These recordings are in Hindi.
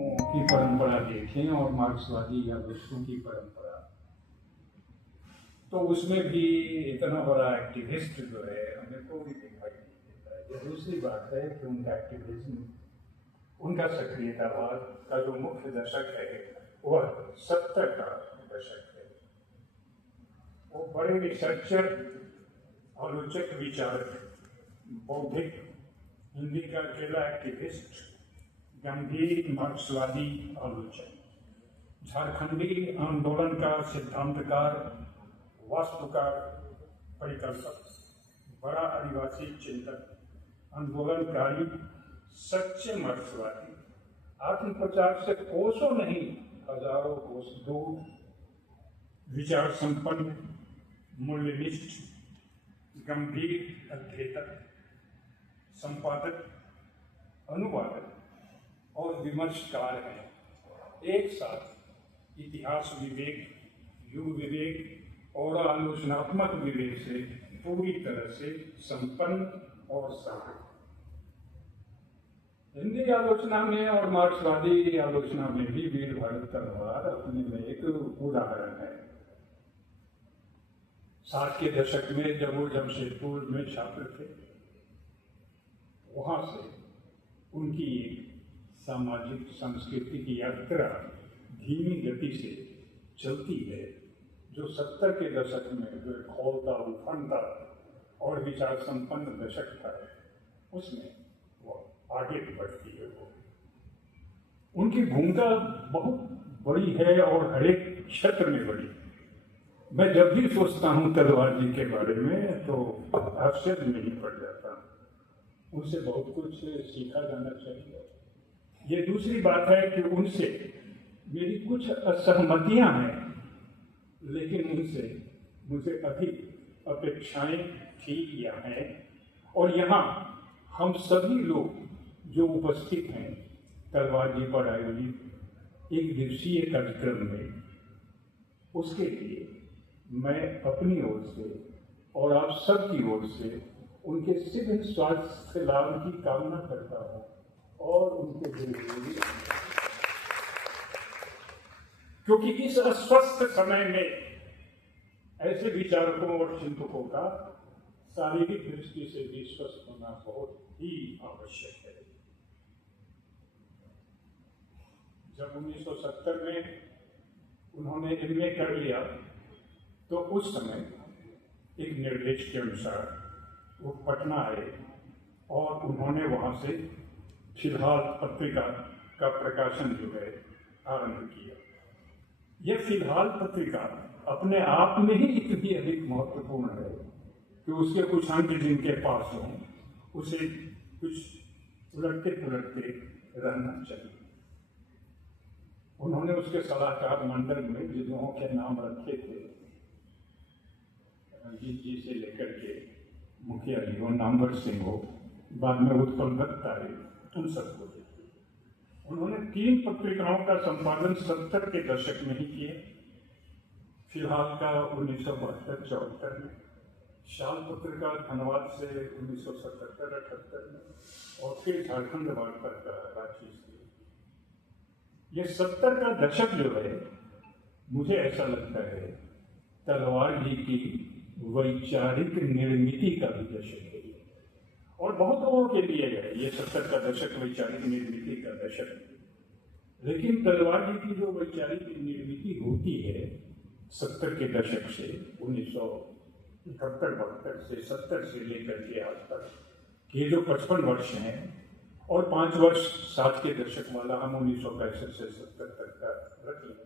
की परंपरा देखें और मार्क्सवादी या विश्व की परंपरा, तो उसमें भी इतना बड़ा एक्टिविस्ट जो है हमें को भी दिखाई नहीं देता है। ये दूसरी बात है कि उनका एक्टिविज्म, उनका सक्रियतावाद का जो मुख्य दशक है वह 70 का दशक है। वो बड़े रिसर्चर, आलोचक, विचारक, बौद्धिक, हिंदी का अकेला एक्टिविस्ट, गंभीर मार्क्सवादी आलोचक, झारखंडी आंदोलन का सिद्धांतकार, वास्तुकार, परिकल्पक, बड़ा आदिवासी चिंतक, आंदोलनकारी, सच्चे मार्क्सवादी, आत्मप्रचार से कोसों नहीं हजारों कोस दूर, विचार संपन्न, मूल्यनिष्ठ, गंभीर अध्येतक, संपादक, अनुवादक और विमर्शकार हैं। एक साथ इतिहास विवेक, युग विवेक और आलोचनात्मक विवेक से पूरी तरह से संपन्न और समृद्ध। हिंदी आलोचना में और मार्क्सवादी आलोचना में भी वीर भरत तलवार अपने में एक उदाहरण है। 60 के दशक में जब वो जमशेदपुर में छात्र थे, वहां से उनकी एक सामाजिक सांस्कृतिक यात्रा धीमी गति से चलती है, जो 70 के दशक में जो खोलता उफनता और विचार संपन्न दशक था, उसमें वो आगे बढ़ती है। वो उनकी भूमिका बहुत बड़ी है और हर एक क्षेत्र में बड़ी। मैं जब भी सोचता हूँ तलवार जी के बारे में तो आश्चर्य में ही पड़ जाता हूँ। उनसे बहुत कुछ सीखा जाना चाहिए। ये दूसरी बात है कि उनसे मेरी कुछ असहमतियां हैं, लेकिन उनसे मुझे अधिक अपेक्षाएं थी या हैं। और यहाँ हम सभी लोग जो उपस्थित हैं तलवार जी पर आयोजित एक दिवसीय कार्यक्रम में, उसके लिए मैं अपनी ओर से और आप सबकी ओर से उनके शीघ्र स्वास्थ्य लाभ की कामना करता हूँ और उनके लिए, क्योंकि इस अस्वस्थ समय में ऐसे विचारकों और चिंतकों का शारीरिक दृष्टि से भी स्वस्थ होना बहुत ही आवश्यक है। जब 1970 में उन्होंने MA कर लिया तो उस समय एक निर्देश के अनुसार वो पटना आए और उन्होंने वहाँ से फिलहाल पत्रिका का प्रकाशन जो है आरंभ किया। यह फिलहाल पत्रिका अपने आप में ही इतनी अधिक महत्वपूर्ण है कि उसके कुछ अंक जिनके पास हों उसे कुछ उलटते पुलटते रहना चाहिए। उन्होंने उसके सलाहकार मंडल में जिन लोगों के नाम रखे थे, रंजीत जी से लेकर के मुखिया जी हो, नामवर सिंह हो, बाद में उत्पल दत्त आए, उन सबको उन्होंने 3 पत्रिकाओं का संपादन 70 के दशक में ही किए। फिलहाल का 1972-74 में, शाल पत्रिका धनबाद से 1977-78 में और फिर झारखंड वार्ता का रांची से। ये 70 का दशक जो है, मुझे ऐसा लगता है तलवार जी की वैचारिक निर्मिति का भी दशक है और बहुत लोगों के लिए है ये 70 का दशक वैचारिक निर्मिति का दशक है। लेकिन तलवार जी की जो वैचारिक निर्मिति होती है 70 के दशक से 1971-72 से 70 से लेकर के आज तक ये जो 55 वर्ष हैं और 5 वर्ष 60 के दशक वाला हम 1965 से 70 तक का रख लें,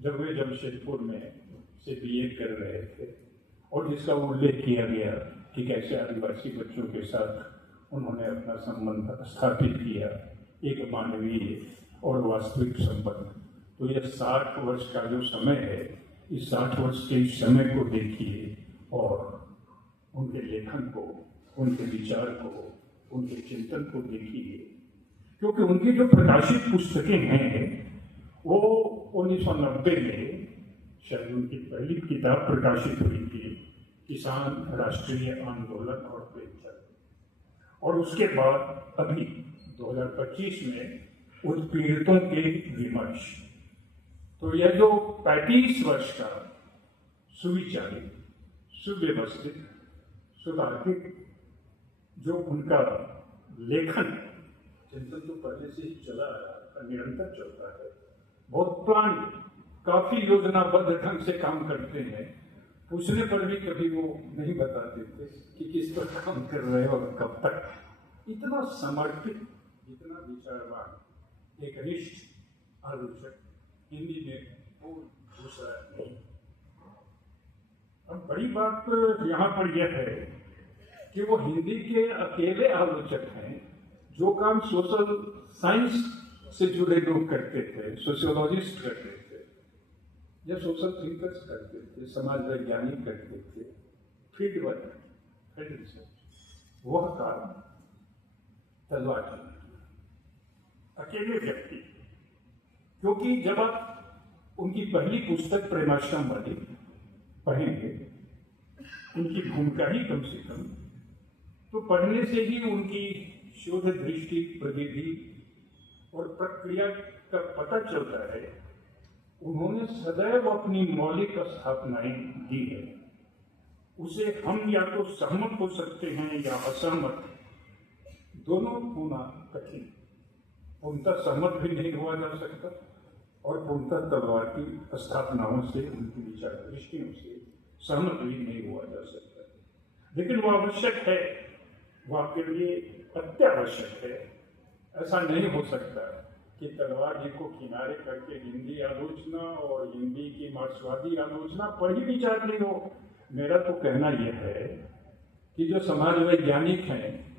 जब वे जमशेदपुर में से BA कर रहे थे और जिसका उल्लेख किया गया कि कैसे आदिवासी बच्चों के साथ उन्होंने अपना संबंध स्थापित किया, एक मानवीय और वास्तविक संबंध। तो यह 60 वर्ष का जो समय है, इस 60 वर्ष के इस समय को देखिए और उनके लेखन को, उनके विचार को, उनके चिंतन को देखिए, क्योंकि उनकी जो प्रकाशित पुस्तकें हैं वो 1990 में शायद उनकी पहली किताब प्रकाशित हुई थी, किसान राष्ट्रीय आंदोलन और पेंशन, और उसके बाद अभी 2025 में उत्पीड़ितों के विमर्श। तो यह जो 35 वर्ष का सुविचारित, सुव्यवस्थित, सुतार्किक जो उनका लेखन चिंतन तो पहले से ही चला आ रहा है, निरंतर चलता है। बहुत प्लान, काफी योजनाबद्ध ढंग से काम करते हैं। पूछने पर भी कभी वो नहीं बताते थे कि किस पर काम कर रहे हो और कब तक। इतना समर्पित, इतना विचारवान, एक निष्ठ आलोचक हिंदी में वो दूसरा नहीं। अब बड़ी बात यहाँ पर यह है कि वो हिंदी के अकेले आलोचक हैं जो काम सोशल साइंस से जुड़े लोग करते थे, सोशियोलॉजिस्ट करते थे या सोशल थिंकर्स करते थे, समाज वैज्ञानिक करते थे, फील्ड वर्क, फील्ड रिसर्च। वह काम तलवार अकेले व्यक्ति। क्योंकि जब आप उनकी पहली पुस्तक प्रेमाश्रम वाली पढ़ेंगे, उनकी भूमिका ही कम से कम, तो पढ़ने से ही उनकी शोध दृष्टि, प्रविधि और प्रक्रिया का पता चलता है। उन्होंने सदैव अपनी मौलिक स्थापनाएं दी है। उसे हम या तो सहमत हो सकते हैं या असहमत, दोनों होना कठिन। पूर्णतः सहमत भी नहीं हुआ जा सकता और पूर्णतः तलवार की स्थापनाओं से, उनकी विचार दृष्टियों से सहमत भी नहीं हुआ जा सकता। लेकिन वो आवश्यक है, वो आपके लिए अत्यावश्यक है। ऐसा नहीं हो सकता कि तलवार जी को किनारे करके हिंदी आलोचना और हिंदी की मार्क्सवादी आलोचना पर ही विचार नहीं हो। मेरा तो कहना यह है कि जो समाज वैज्ञानिक हैं,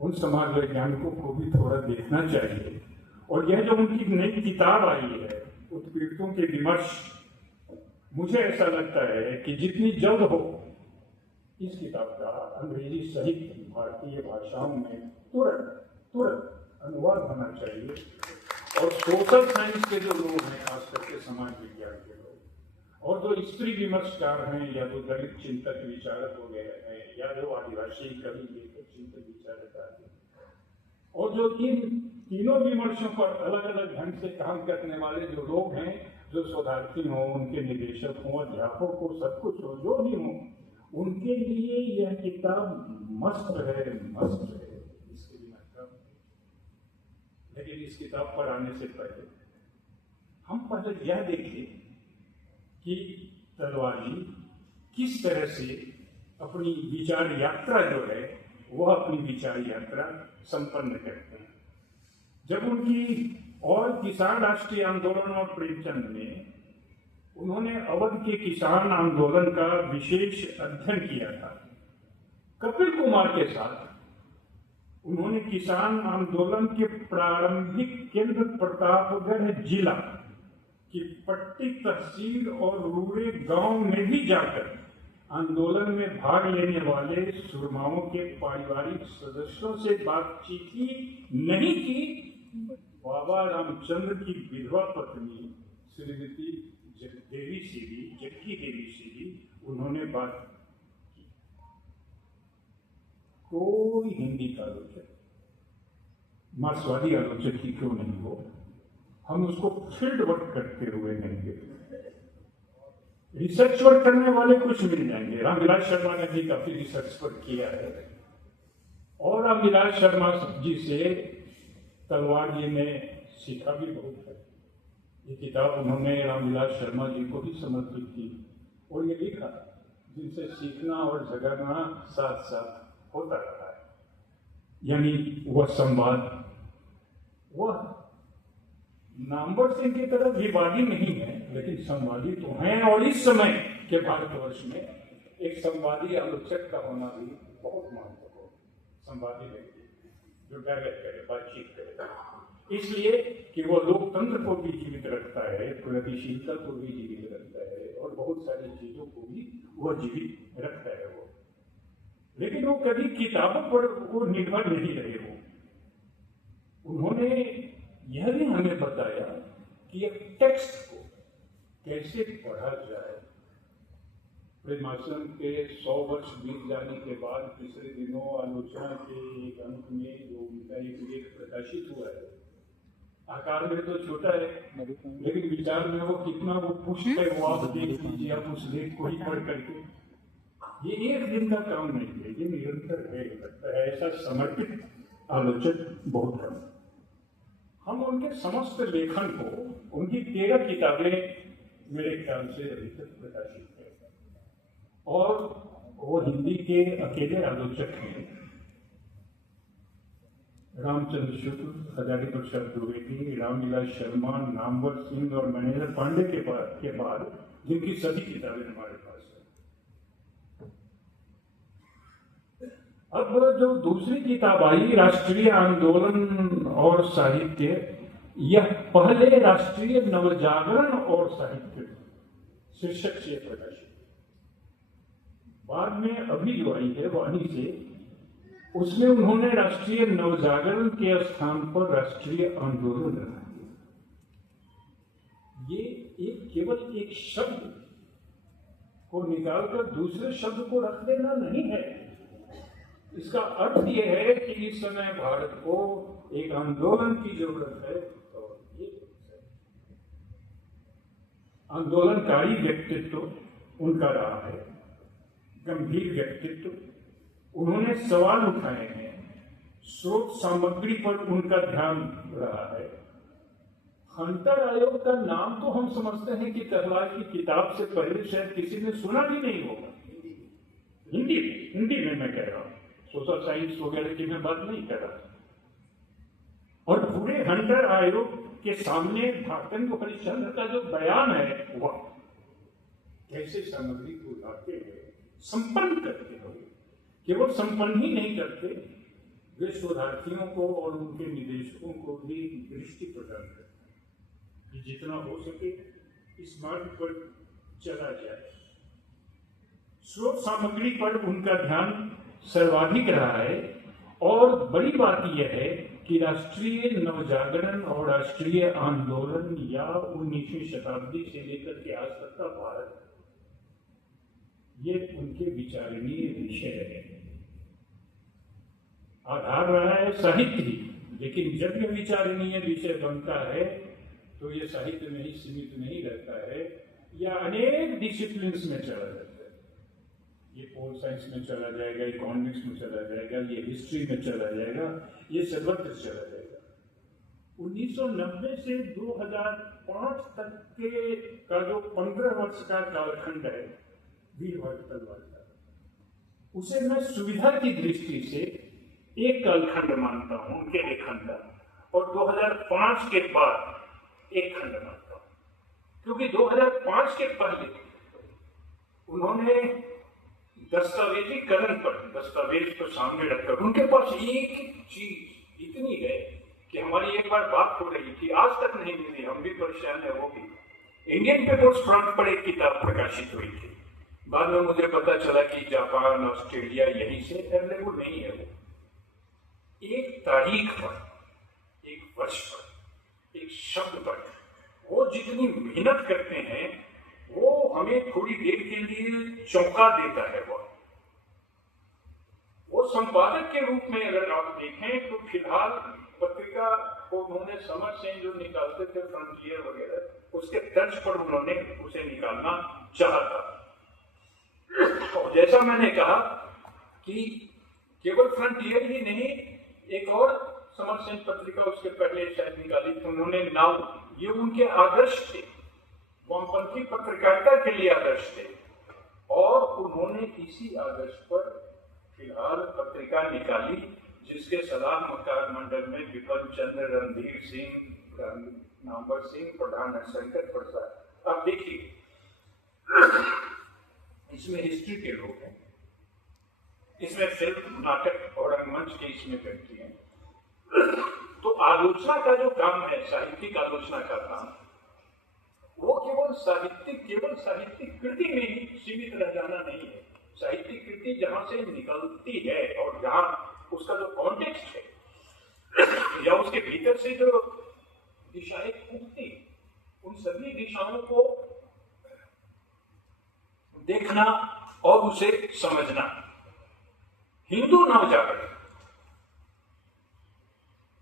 उन समाज वैज्ञानिकों को भी थोड़ा देखना चाहिए। और यह जो उनकी नई किताब आई है, उत्पीड़ितों के विमर्श, मुझे ऐसा लगता है कि जितनी जल्द हो इस किताब का अंग्रेजी सहित भारतीय भाषाओं में तुरंत अनुवाद होना चाहिए। और सोशल साइंस के जो लोग हैं, खास करके समाज विज्ञान के लोग, और जो स्त्री विमर्शकार हैं, या जो दलित चिंतक विचारक वगैरह हैं, या जो आदिवासी कवि लेखक चिंतक विचारक आदि, और जो इन तीनों विमर्शों पर अलग अलग ढंग से काम करने वाले जो लोग हैं, जो शोधार्थी हों, उनके निदेशक हों, अध्यापक हो, सब कुछ हो, जो भी हो, उनके लिए यह किताब मस्त है, मस्त है। इसके बिना कम। लेकिन इस किताब पर आने से पहले हम पहले यह देखें कि तलवार जी किस तरह से अपनी विचार यात्रा जो है, वह अपनी विचार यात्रा संपन्न करते हैं। जब उनकी और किसान राष्ट्रीय आंदोलन और प्रेमचंद में उन्होंने अवध के किसान आंदोलन का विशेष अध्ययन किया था, कपिल कुमार के साथ उन्होंने किसान आंदोलन के प्रारंभिक केंद्र प्रतापगढ़ जिला की पट्टी तहसील और रूड़े गांव में भी जाकर आंदोलन में भाग लेने वाले सुरमाओं के पारिवारिक सदस्यों से बातचीत ही नहीं की। बाबा रामचंद्र की विधवा पत्नी श्रीमती देवी से भी, जक्की देवी से भी उन्होंने बात की। कोई हिंदी का आलोचक, मार्क्सवादी आलोचक ही क्यों नहीं हो, हम उसको फील्ड वर्क करते हुए नहीं देखते। रिसर्च वर्क करने वाले कुछ मिल जाएंगे। रामविलास शर्मा ने भी काफी रिसर्च वर्क किया है, और रामविलास शर्मा जी से तलवार जी ने सीखा भी बहुत है। ये किताब उन्होंने रामविलास शर्मा जी को भी समर्पित की और ये लिखा, जिनसे सीखना और जगाना साथ साथ होता रहा है। यानी वह संवाद, वह नामवर सिंह की तरह विवादी नहीं है, लेकिन संवादी तो हैं। और इस समय के भारतवर्ष में एक संवादी आलोचक का होना भी बहुत महत्वपूर्ण। संवादी व्यक्ति जो डायलॉग करे, बातचीत करे, इसलिए कि वो लोकतंत्र को भी जीवित रखता है, प्रगतिशीलता को भी जीवित रखता है, और बहुत सारी चीजों को भी वह जीवित रखता है वो। लेकिन वो कभी किताबों पर वो निर्भर नहीं रहे हो। उन्होंने यह भी हमें बताया कि एक टेक्स्ट को कैसे पढ़ा जाए। प्रेमाश्रम के 100 वर्ष बीत जाने के बाद पिछले दिनों आलोचना के एक अंक में जो उनका एक लेख प्रकाशित हुआ है, आकार में तो छोटा है, लेकिन विचार में वो कितना वो पुष्ट है, वो आप देख लीजिए, आप उस लेख को ही पढ़ करके। ये एक दिन का काम नहीं है, ये निरंतर है, लगता है ऐसा समर्पित आलोचक बहुत कम। हम उनके समस्त लेखन को, उनकी 13 किताबें मेरे ख्याल से अभी तक प्रकाशित है, और वो हिंदी के अकेले आलोचक हैं। रामचंद्र शुक्ल, हजारी प्रसाद द्विवेदी, रामविलास शर्मा, नामवर सिंह और मैनेजर पांडे के बाद जिनकी सभी किताबें हमारे पास है। अब जो दूसरी किताब आई, राष्ट्रीय आंदोलन और साहित्य, यह पहले राष्ट्रीय नवजागरण और साहित्य शीर्षक से प्रकाशित। बाद में अभी जो आई है वाणी से, उसमें उन्होंने राष्ट्रीय नवजागरण के स्थान पर राष्ट्रीय आंदोलन रखा। ये केवल एक शब्द को निकालकर दूसरे शब्द को रख देना नहीं है। इसका अर्थ यह है कि इस समय भारत को एक आंदोलन की जरूरत है, और ये आंदोलनकारी व्यक्तित्व उनका रहा है, गंभीर व्यक्तित्व। उन्होंने सवाल उठाए हैं, स्रोत सामग्री पर उनका ध्यान रहा है। हंटर आयोग का नाम तो हम समझते हैं कि कहलाए की किताब से पहले शायद किसी ने सुना भी नहीं होगा। हिंदी में मैं कह रहा हूं, सोशल साइंस वगैरह की मैं बात नहीं कर रहा। और पूरे हंटर आयोग के सामने भारतेंदु हरिश्चंद्र का जो बयान है, वह कैसे सामग्री को लाते हैं, संपन्न करते हैं। केवल संपन्न ही नहीं करते, वे शोधार्थियों को और उनके निदेशकों को भी दृष्टि प्रदान करते हैं कि जितना हो सके इस मार्ग पर चला जाए। स्रोत सामग्री पर उनका ध्यान सर्वाधिक रहा है, और बड़ी बात यह है कि राष्ट्रीय नवजागरण और राष्ट्रीय आंदोलन या 19वीं शताब्दी से लेकर के आज तक का भारत, ये उनके विचारणीय विषय है। आधार रहा है साहित्य ही, लेकिन जब यह विचारणीय विषय बनता है तो ये साहित्य में ही सीमित नहीं रहता है, या अनेक डिसिप्लिन्स में चला जाता है। ये पोल साइंस में चला जाएगा, इकोनॉमिक्स में चला जाएगा, ये हिस्ट्री में चला जाएगा, ये सर्वत्र चला जाएगा। 1990 से 2005 तक का जो 15 वर्ष का कालखंड है वीरभद्र तलवार का, उसे मैं सुविधा की दृष्टि से एक कालखंड मानता हूं उनके लेखन का, और 2005 के बाद एक खंड मानता हूं, क्योंकि 2005 के पहले उन्होंने दस्तावेजीकरण पर, दस्तावेज को सामने रखकर, उनके पास एक चीज इतनी है कि हमारी एक बार बात हो रही थी, आज तक नहीं मिली, हम भी परेशान है, वो भी। इंडियन पीपुल्स फ्रंट पर एक किताब प्रकाशित हुई थी, बाद में मुझे पता चला कि जापान, ऑस्ट्रेलिया यहीं से अवेलेबल नहीं है। वो एक तारीख पर, एक वर्ष पर, एक शब्द पर वो जितनी मेहनत करते हैं, वो हमें थोड़ी देर के लिए चौंका देता है। वो संपादक के रूप में अगर आप देखें तो फिलहाल पत्रिका को उन्होंने समर सेन जो निकालते थे फ्रंटियर वगैरह, उसके तर्ज पर उन्होंने उसे निकालना चाहा था। और जैसा मैंने कहा कि केवल फ्रंटियर ही नहीं, एक और समर सेन पत्रिका उसके पहले शायद निकाली थी उन्होंने, नाउ, ये उनके आदर्श थे, वामपंथी पत्रकारिता के लिए आदर्श थे, और उन्होंने इसी आदर्श पर फिलहाल पत्रिका निकाली, जिसके सलाह मकार मंडल में विपिन चंद्र, रणधीर सिंह, नामवर सिंह, प्रधान शंकर प्रसाद। अब देखिए, इसमें हिस्ट्री के लोग हैं, इसमें फिल्म, नाटक और रंगमंच के इसमें व्यक्ति हैं। तो आलोचना का जो काम है, साहित्यिक आलोचना का काम, वो केवल साहित्यिक कृति में ही सीमित रह जाना नहीं है। साहित्यिक कृति जहां से निकलती है और जहां उसका जो कॉन्टेक्स्ट है या उसके भीतर से जो दिशाएं उठती, उन सभी दिशाओं को देखना और उसे समझना। हिंदू नवजागरण,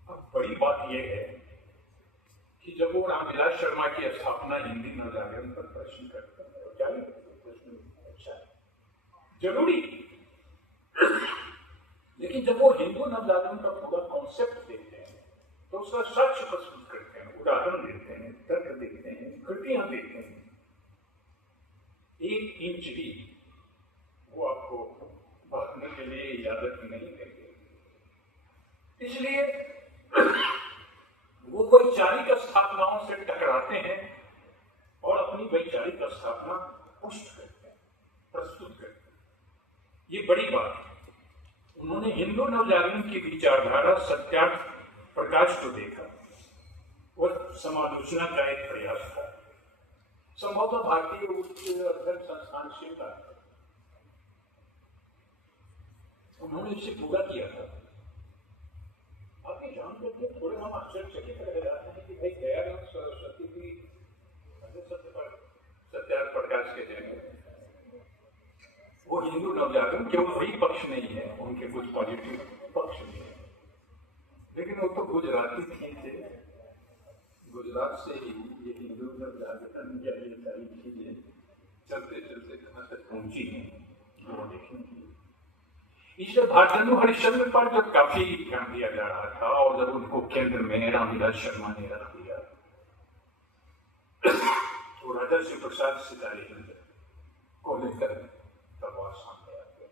अब बड़ी बात यह है जब वो रामविलास शर्मा की स्थापना हिंदी नवजागरण पर प्रश्न करते हैं, और क्या प्रश्न अच्छा है, जरूरी, लेकिन जब वो हिंदू नवजागरण का पूरा कॉन्सेप्ट देखते हैं तो उसका साक्ष्य प्रस्तुत करते हैं, उदाहरण देते हैं, तर्क देते हैं, कृतियां देते हैं, 1 इंच भी वो आपको बांटने के लिए इजाजत नहीं देंगे। इसलिए वो वैचारिक स्थापनाओं से टकराते हैं और अपनी वैचारिक स्थापना पुष्ट करते हैं, प्रस्तुत करते हैं। ये बड़ी बात है। उन्होंने हिंदू नवजागरण की विचारधारा सत्यार्थ प्रकाश को देखा और समालोचना का एक प्रयास था। संभवतः भारतीय उच्च अध्ययन संस्थान शिमला, उन्होंने इसे पूरा किया था। आप ये जान करके थोड़े हम आश्चर्यचकित रह जाते हैं कि भाई दयानंद सरस्वती भी सत्यार्थ प्रकाश के जैन, वो हिंदू नवजागरण केवल वही पक्ष नहीं है, उनके कुछ पॉजिटिव पक्ष भी है, लेकिन वो तो गुजराती थे, गुजरात से ही ये हिंदू नवजागरण या ये सारी चीजें चलते चलते कहाँ तक पहुंची हैं वो देखेंगे। इसलिए भारतेंदु हरिश्चंद्र पर जब काफी ध्यान दिया जा रहा था और जब उनको केंद्र में रामविलास शर्मा ने रख दिया तो राजा शिव प्रसाद सितारे को लेकर दबाव सामने आ गया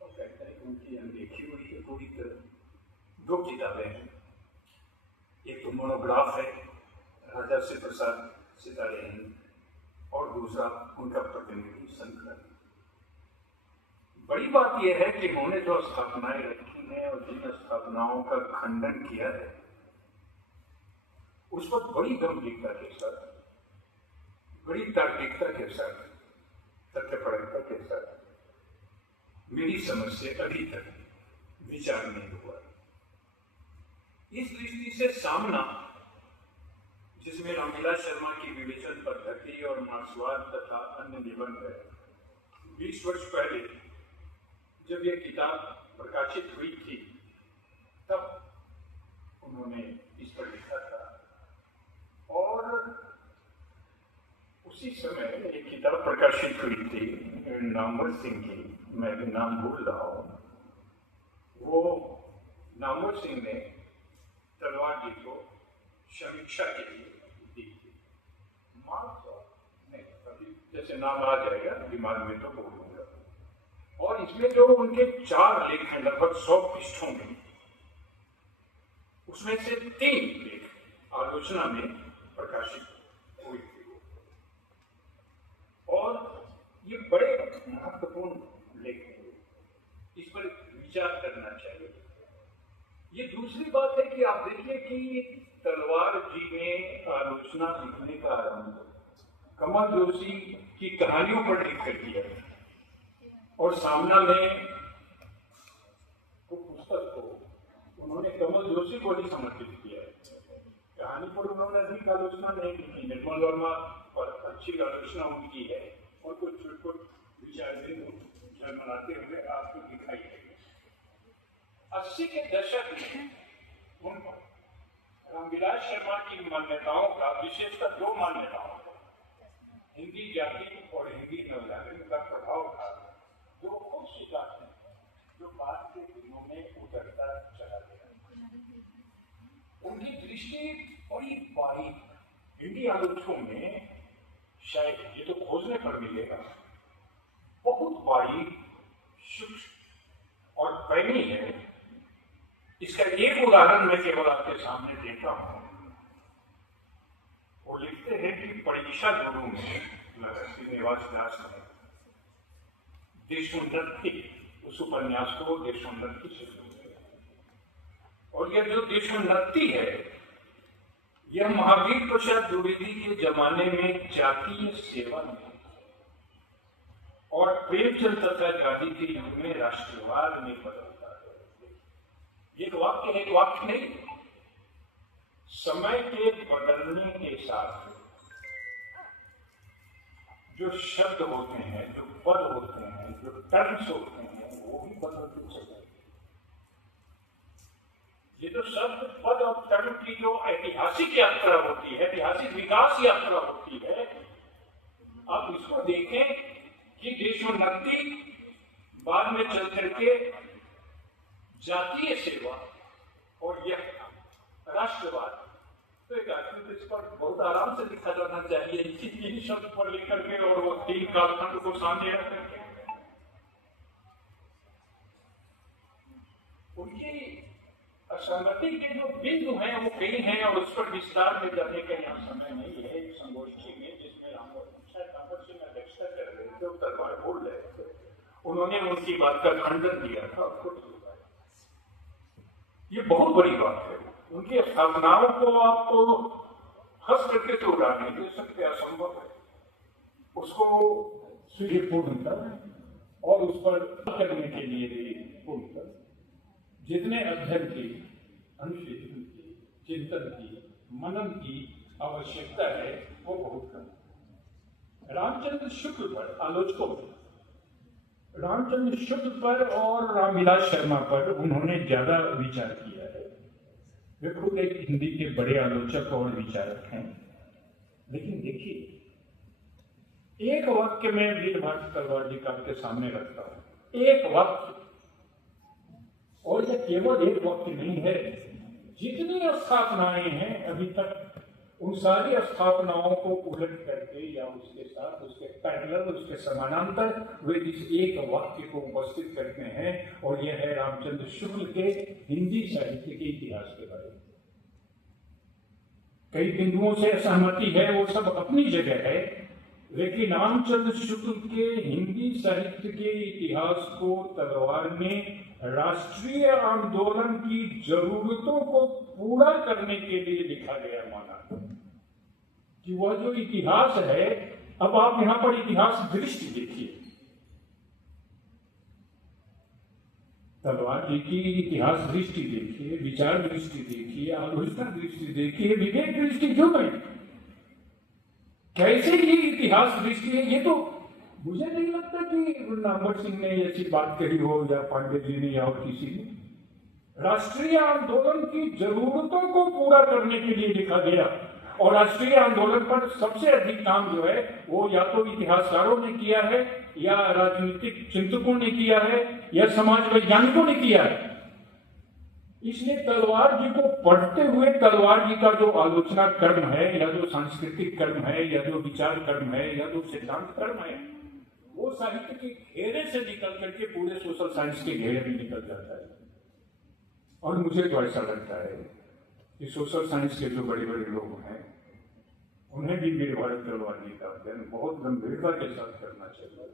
और कहते हैं उनकी अनदेखी हुई है पूरी तरह। 2 किताबें हैं, एक तो मोनोग्राफ है राजा शिव प्रसाद सितारे और दूसरा उनका प्रतिनिधि संकलन। बड़ी बात यह है कि उन्होंने जो स्थापनाएं रखी हैं और जिन स्थापनाओं का खंडन किया है उस पर बड़ी गंभीरता के साथ, बड़ी तार्किकता के साथ, तथ्यपरकता के साथ मेरी समझ से अभी तक विचार नहीं हुआ। इस दृष्टि से सामना, जिसमें रामविलास शर्मा की विवेचन पद्धति और मार्क्सवाद तथा अन्य निबंध है, 20 वर्ष पहले जब यह किताब प्रकाशित हुई थी तब उन्होंने इस पर लिखा था और उसी समय एक किताब प्रकाशित हुई थी नामवर सिंह की, मैं भी नाम भूल रहा हूँ, वो नामवर सिंह ने तलवार जी को समीक्षा के लिए दी थी। मार्क्स नहीं, अभी जैसे नाम आ जाएगा दिमाग में तो बोलूंगा। और इसमें जो उनके 4 लेख हैं लगभग 100 पृष्ठों में, उसमें से 3 लेख आलोचना में प्रकाशित हुई थी और ये बड़े महत्वपूर्ण लेख हैं, इस पर विचार करना चाहिए। ये दूसरी बात है कि आप देखिए कि तलवार जी ने आलोचना लिखने का आरंभ कमल जोशी की कहानियों पर लिखकर किया और सामना में वो पुस्तक को उन्होंने कमल जोशी को ही समर्पित किया। कहानी पर उन्होंने अधिक आलोचना नहीं की, निर्मल वर्मा पर अच्छी आलोचना उनकी है और कुछ छुटपुट विचार बिंदु झलमलाते हुए आपको दिखाई देंगे। 80 के दशक में उन रामविलास शर्मा की मान्यताओं का, विशेषकर 2 मान्यताओं का, हिंदी जाति और हिंदी नवजागरण का प्रभाव था, जो खुद स्वीकार हैं, जो बाद के दिनों में उतरता चला गया। उनकी दृष्टि बड़ी बारीक, हिंदी आलोचकों में शायद ये तो खोजने पर मिलेगा, बहुत बारीक, सूक्ष्म और पैनी है। इसका एक उदाहरण मैं केवल आपके सामने देता हूं। वो लिखते हैं कि परीक्षा गुरु में श्रीनिवास दास ने देशोन्नति, उस उपन्यास को देशोन्नति से और यह जो देशोन्नति है यह महावीर प्रसाद द्विवेदी के जमाने में जातीय सेवा में और प्रेमचंद तथा गांधी के युग में राष्ट्रवाद में बदलता है। एक वाक्य नहीं, समय के बदलने के साथ जो शब्द होते हैं, जो पद होते हैं, जो टर्म्स होते हैं, वो भी बदलते चले। ये तो शब्द पद और कर्म की जो ऐतिहासिक यात्रा होती है, ऐतिहासिक विकास यात्रा होती है, आप इसको देखें कि देशोन्नति, बाद में चल करके जातीय सेवा और यह राष्ट्रवाद, तो एक आदमी इस पर बहुत आराम से लिखा जाना चाहिए, इसी तीन शब्द पर लिख करके और वो तीन कालखंड को सामने रख करके। उनकी असहमति के जो बिंदु हैं वो कई हैं और उस पर विस्तार में जाने का यहाँ समय नहीं है। एक संगोष्ठी में जिसमें कांग्रेस में अध्यक्षता कर रहे थे, तलवार बोल रहे थे, उन्होंने उनकी बात का खंडन दिया था और खुद ये बहुत बड़ी बात है। उनकी स्थापनाओं को आपको हंस करके तो उड़ा नहीं दे सकते, असंभव है। उसको पूर्णता और उस पर करने के लिए पूर्णता जितने अध्ययन की, अनुशोधन की, चिंतन की, मनन की आवश्यकता है वो बहुत कम है। रामचंद्र शुक्ल पर आलोचकों में रामचंद्र शुक्ल पर और रामविलास शर्मा पर उन्होंने ज्यादा विचार किया है। वे खुद एक हिंदी के बड़े आलोचक और विचारक हैं। लेकिन देखिए, एक वाक्य में वीर भारती तलवार जी का आपके सामने रखता हूं, एक वाक्य, और यह केवल एक वाक्य नहीं है। जितनी स्थापनाएं हैं अभी तक, उन सारी स्थापनाओं को उलट करके या उसके साथ, उसके पैरेलल, उसके समानांतर वे इस एक वाक्य को उपस्थित करते हैं, और यह है रामचंद्र शुक्ल के हिंदी साहित्य के इतिहास के बारे में। कई बिंदुओं से असहमति है, वो सब अपनी जगह है, लेकिन रामचंद्र शुक्ल के हिंदी साहित्य के इतिहास को तलवार ने राष्ट्रीय आंदोलन की जरूरतों को पूरा करने के लिए लिखा गया माना कि वह जो इतिहास है, अब आप यहां पर इतिहास दृष्टि देखिए, तलवार जी की इतिहास दृष्टि देखिए, विचार दृष्टि देखिए, आलोचना दृष्टि देखिए, विवेक दृष्टि क्यों नहीं, कैसे ये इतिहास दृष्टि है। ये तो मुझे नहीं लगता कि नामवर सिंह ने ऐसी बात कही हो या पांडे जी ने या और किसी ने। राष्ट्रीय आंदोलन की जरूरतों को पूरा करने के लिए लिखा गया, और राष्ट्रीय आंदोलन पर सबसे अधिक काम जो है वो या तो इतिहासकारों ने किया है, या राजनीतिक चिंतकों ने किया है, या समाज वैज्ञानिकों ने किया है। इसलिए तलवार जी को पढ़ते हुए तलवार जी का जो आलोचना कर्म है, या जो सांस्कृतिक कर्म है, या जो विचार कर्म है, या जो सिद्धांत कर्म है, वो साहित्य के घेरे से निकल करके पूरे सोशल साइंस के घेरे में निकल जाता है। और मुझे तो ऐसा लगता है कि सोशल साइंस के जो बड़े बड़े लोग हैं, उन्हें भी वीर भारती तलवार जी का अध्ययन बहुत गंभीरता के साथ करना चाहिए।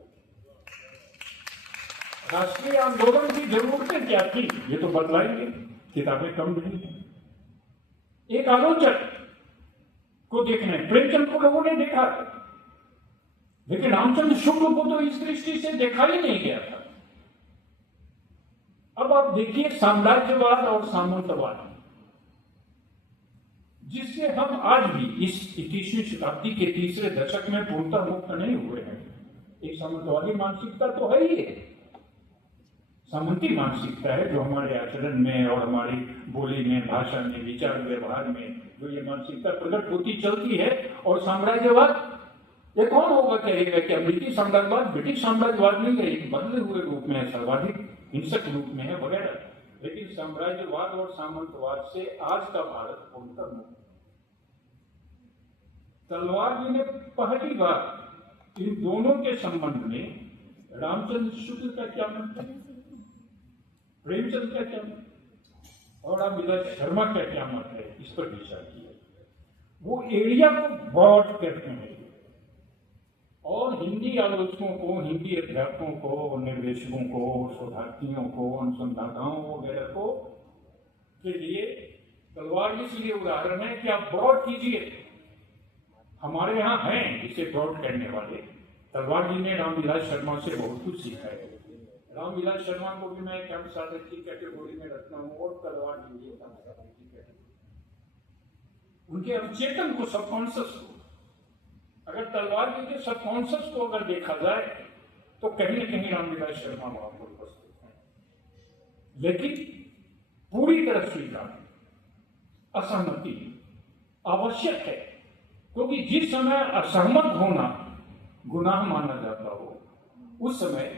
राष्ट्रीय आंदोलन की जरूरतें क्या थी, ये तो बदलाएंगे, किताबें कम नहीं है। एक आलोचक को देखना है, प्रेमचंद को लोगों ने देखा, लेकिन रामचंद्र शुक्ल को तो इस दृष्टि से देखा ही नहीं गया था। अब आप देखिए साम्राज्यवाद और सामंतवाद, जिससे हम आज भी इस 21वीं शताब्दी के तीसरे दशक में पूर्णतः मुक्त नहीं हुए हैं। एक सामंतवादी मानसिकता तो है ही है, सामंती मानसिकता है, जो हमारे आचरण में और हमारी बोली में, भाषा में, विचार व्यवहार में जो ये मानसिकता प्रकट होती चलती है। और साम्राज्यवाद, ये कौन होगा कहेगा कि अमेरिकी साम्राज्यवाद ब्रिटिश साम्राज्यवाद नहीं है, एक बदले हुए रूप में है, सर्वाधिक हिंसक रूप में है वगैरह। लेकिन साम्राज्यवाद और सामंतवाद से आज का भारत पूर्णतः मुक्त। तलवार जी ने पहली बार इन दोनों के संबंध में रामचंद्र शुक्ल का क्या मत है, प्रेमचंद का क्या मत, और रामविलास शर्मा का क्या मत है, इस पर विचार किया। वो एरिया को ब्रॉड करते हैं, और हिंदी आलोचकों को, हिंदी अध्यापकों को, निर्देशकों को, शोधार्थियों को, अनुसंधाताओं वगैरह को के लिए तलवार इसलिए उदाहरण है कि आप ब्रॉड कीजिए। हमारे यहाँ हैं इसे ब्रॉड करने वाले। तलवार जी ने रामविलास शर्मा से बहुत कुछ सीखा है। रामविलास शर्मा को भी मैं कम साधक की कैटेगरी में रखता हूँ, और तलवार जी की कैटेगरी, उनके अवचेतन को, सबकॉन्शियस को। अगर तलवार जी के सबकॉन्शियस को अगर देखा जाए तो कहीं न कहीं रामविलास शर्मा वहां पर उपस्थित हैं। लेकिन पूरी तरह स्वीकार, असहमति आवश्यक है, क्योंकि जिस समय असहमत होना गुनाह माना जाता हो, उस समय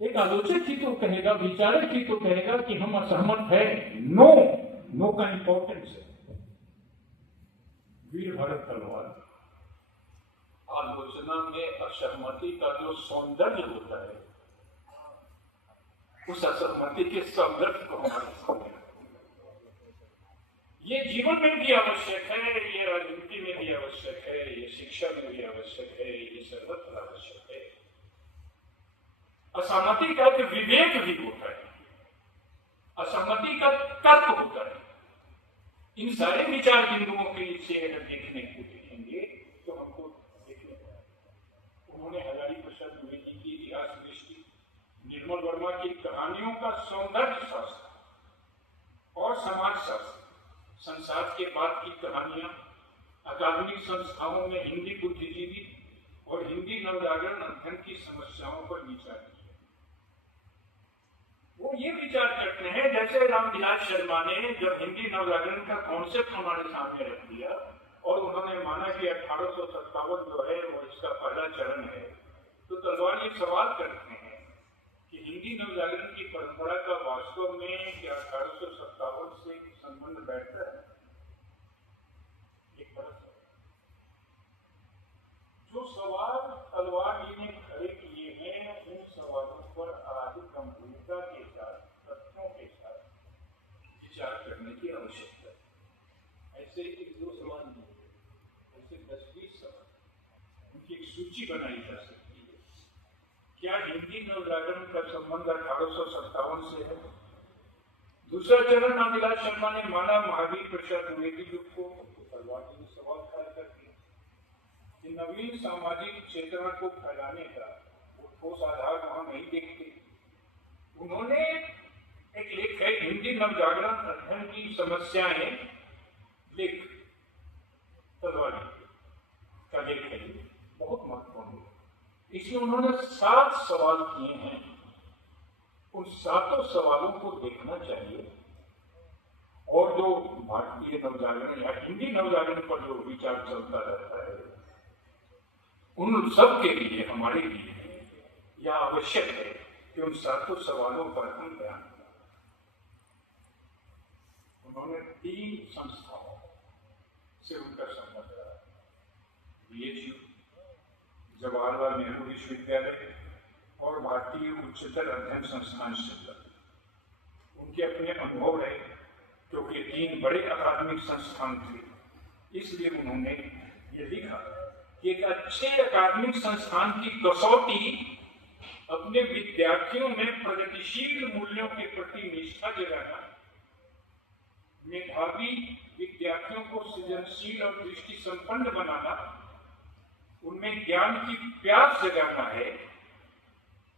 एक आलोचक ही तो कहेगा, विचारक ही तो कहेगा कि हम असहमत है। नो, नो का इंपॉर्टेंस है। वीर भरत तलवार आलोचना में असहमति का जो सौंदर्य होता है, उस असहमति के सौंदर्य को हमारे सामने, ये जीवन में भी आवश्यक है, ये राजनीति में भी आवश्यक है, ये शिक्षा में भी आवश्यक है, ये सर्वत्र आवश्यक है। असहमति का एक विवेक भी होता है, असहमति का तर्क होता है। इन सारे विचार बिंदुओं के से अगर देखने को देखेंगे तो हमको देखने को, उन्होंने हजारी प्रसाद द्विवेदी की इतिहास दृष्टि, निर्मल वर्मा की कहानियों का सौंदर्य शास्त्र और समाज शास्त्र, संसार के बाद की कहानियां, अकादमिक संस्थाओं में हिंदी बुद्धिजीवी और हिंदी नवजागरण अध्ययन की समस्याओं पर विचार किया। वो ये विचार करते हैं, जैसे रामविलास शर्मा ने जब हिंदी नवजागरण का कॉन्सेप्ट हमारे सामने रख दिया और उन्होंने माना कि 1857 जो है वो इसका पहला चरण है, तो तलवार ये सवाल करते हैं कि हिंदी नवजागरण की परंपरा का वास्तव में क्या 1857 से संबंध बैठता है? एक तरह से जो सवाल तलवार जी ने खड़े किए हैं, उन सवालों पर आज गंभीरता के साथ, तथ्यों के साथ विचार करने की आवश्यकता है। ऐसे एक दो सवाल नहीं, ऐसे 10-20 सवाल, उनकी एक सूची बनाई जा सकती है। क्या हिंदी नवजागरण का संबंध 1857 से है? दूसरा चरण रामविलास शर्मा ने माना महावीर प्रसाद द्विवेदी युग को, तलवार जी ने सवाल खड़ा कर दिया कि नवीन सामाजिक चेतना को फैलाने का वो ठोस आधार वहां नहीं देखते। उन्होंने एक लेख है, हिंदी नवजागरण अध्ययन की समस्याएं, लेख तलवार का लेख है, बहुत महत्वपूर्ण है। इसमें उन्होंने 7 सवाल किए हैं। उन 7 सवालों को देखना चाहिए और जो भारतीय नवजागरण या हिंदी नवजागरण पर जो विचार चलता रहता है, उन सब के लिए, हमारे लिए यह आवश्यक है कि उन 7 सवालों पर हम ध्यान दें। उन्होंने 3 संस्थाओं से उनका संबंध रहा, BHU, जवाहरलाल नेहरू विश्वविद्यालय और भारतीय उच्चतर अध्ययन संस्थान शिमला। उनके अपने अनुभव है, क्योंकि 3 बड़े अकादमिक संस्थान थे, इसलिए उन्होंने ये लिखा कि एक अच्छे अकादमिक संस्थान की कसौटी अपने विद्यार्थियों में प्रगतिशील मूल्यों के प्रति निष्ठा जगाना, मेधावी विद्यार्थियों को सृजनशील और दृष्टि संपन्न बनाना, उनमें ज्ञान की प्यास जगाना है।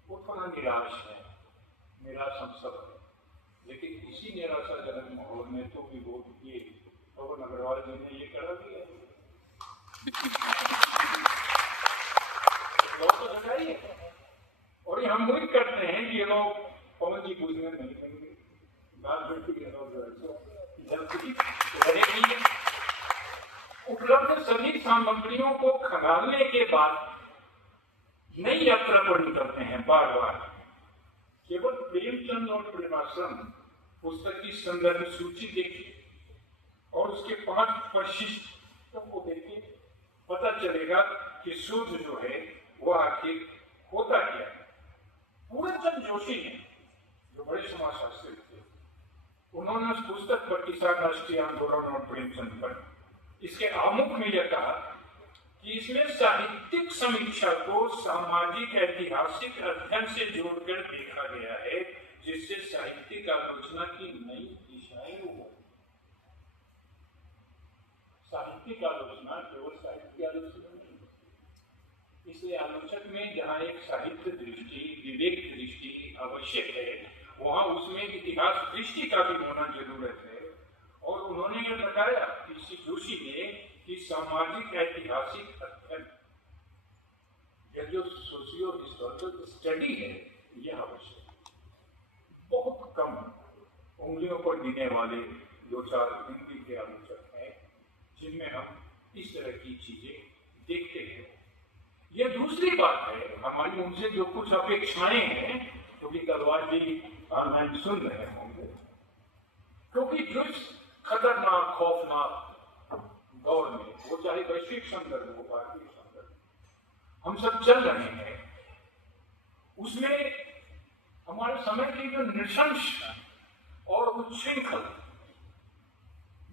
वो थोड़ा निराश है, निराश हम सब है, लेकिन इसी निराशाजनक माहौल में तो विरोध किए पवन अग्रवाल जी ने ये करा दिया, तो जगाइए। और ये हम उम्मीद करते हैं कि ये लोग पवन जी पूछने नहीं देंगे, बात बेटी के लोग उपलब्ध सभी सामग्रियों को खंगालने के बाद नई यात्रा पर निकलते हैं। बार बार केवल प्रेमचंद और प्रेमाश्रम पुस्तक की संदर्भ सूची देखिए और उसके 5 परिशिष्टों को देखिए, पता चलेगा कि शोध जो है वो आखिर होता क्या है। पूर्णचंद जोशी ने, जो बड़े समाजशास्त्री थे, उन्होंने उस पुस्तक पर किसान राष्ट्रीय आंदोलन और प्रेमचंद पर इसके आमुख में यह कहा कि इसमें साहित्यिक समीक्षा को सामाजिक ऐतिहासिक अध्ययन से जोड़कर देखा गया है, जिससे साहित्यिक आलोचना की नई दिशाएं हो। साहित्यिक आलोचना केवल साहित्य की आलोचना नहीं, इसलिए आलोचक में जहाँ एक साहित्य दृष्टि, विवेक दृष्टि आवश्यक है, वहाँ उसमें इतिहास दृष्टि का भी होना जरूरत है। और उन्होंने यह बताया, किसी जोशी ने, कि सामाजिक ऐतिहासिक अध्ययन, यह जो सोशियो हिस्टोरिकल स्टडी है, यह आवश्यक, बहुत कम उंगलियों पर गिने वाले 2-4 हिंदी के आलोचक हैं जिनमें हम इस तरह की चीजें देखते हैं। ये दूसरी बात है, हमारी उनसे जो कुछ अपेक्षाएं हैं, क्योंकि तलवार जी ऑनलाइन सुन रहे होंगे, क्योंकि जो इस खतरनाक खौफनाक दौर में, वो चाहे वैश्विक संदर्भ हो भारतीय संदर्भ, हम सब चल रहे हैं, उसमें हमारे समय की जो नृशंस और उच्छृंखल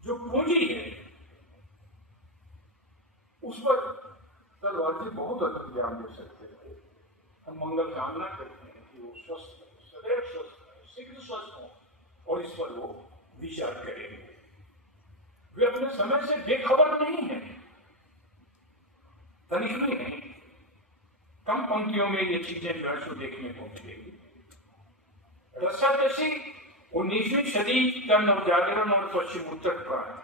जो पूंजी है, उस पर तलवार जी बहुत अधिक ध्यान दे सकते थे। हम मंगल कामना करते हैं कि वो स्वस्थ रहे, सदैव स्वस्थ रहे, शीघ्र स्वस्थ हो, और इस पर वो विचार करेंगे। वे अपने समय से बेखबर नहीं है, तनिक भी नहीं। कम पंक्तियों में ये चीजें जो है देखने को मिलेगी। रस्साकशी 19वीं सदी का नवजागरण और पश्चिम उत्तर का है।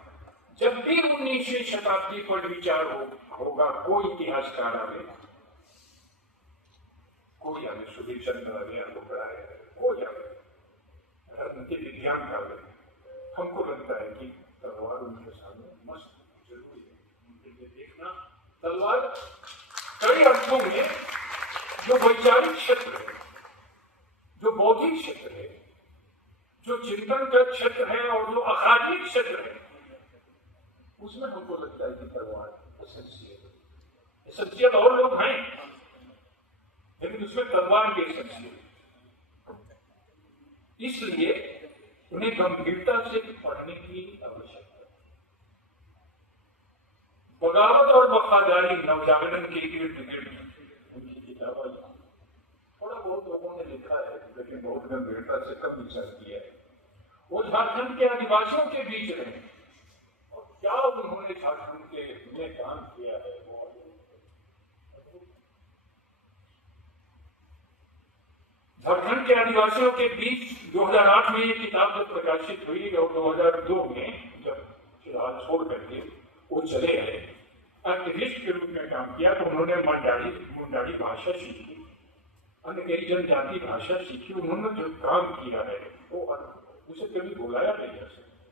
जब भी 19वीं शताब्दी पर विचार होगा, कोई इतिहासकार आवे, कोई आवे, सुधीर चंद्र आवे, कोई आवे, राजनीति विज्ञान का आवे, हमको लगता है कि तलवार उनके सामने मस्त जरूरी है। उनके लिए देखना तलवार कई अर्थों में जो वैचारिक क्षेत्र है, जो बौद्धिक क्षेत्र है, जो चिंतन का क्षेत्र है और जो अकादमिक क्षेत्र है, उसमें हमको लगता है कि तलवार एसेंशियल और लोग हैं, लेकिन उसमें तलवार की एसेंशियल। इसलिए उन्हें गंभीरता से पढ़ने की आवश्यकता है। बगावत और वफादारी नवजागरण के इर्द गिर्द उनकी किताबें थोड़ा बहुत लोगों ने लिखा है, लेकिन बहुत गंभीरता से कम विचार किया है। वो झारखंड के आदिवासियों के बीच रहे, क्या उन्होंने झारखंड के में काम किया है, वो झारखंड के आदिवासियों के बीच 2008 में ये किताब जब प्रकाशित हुई और 2002 में जब फिलहाल छोड़ करके वो चले गए, एक्टिविस्ट के रूप में काम किया, तो उन्होंने मुंडारी भाषा सीखी, अन्य कई जनजाति भाषा सीखी। उन्होंने जो काम किया है वो उसे कभी बुलाया नहीं जा सकता।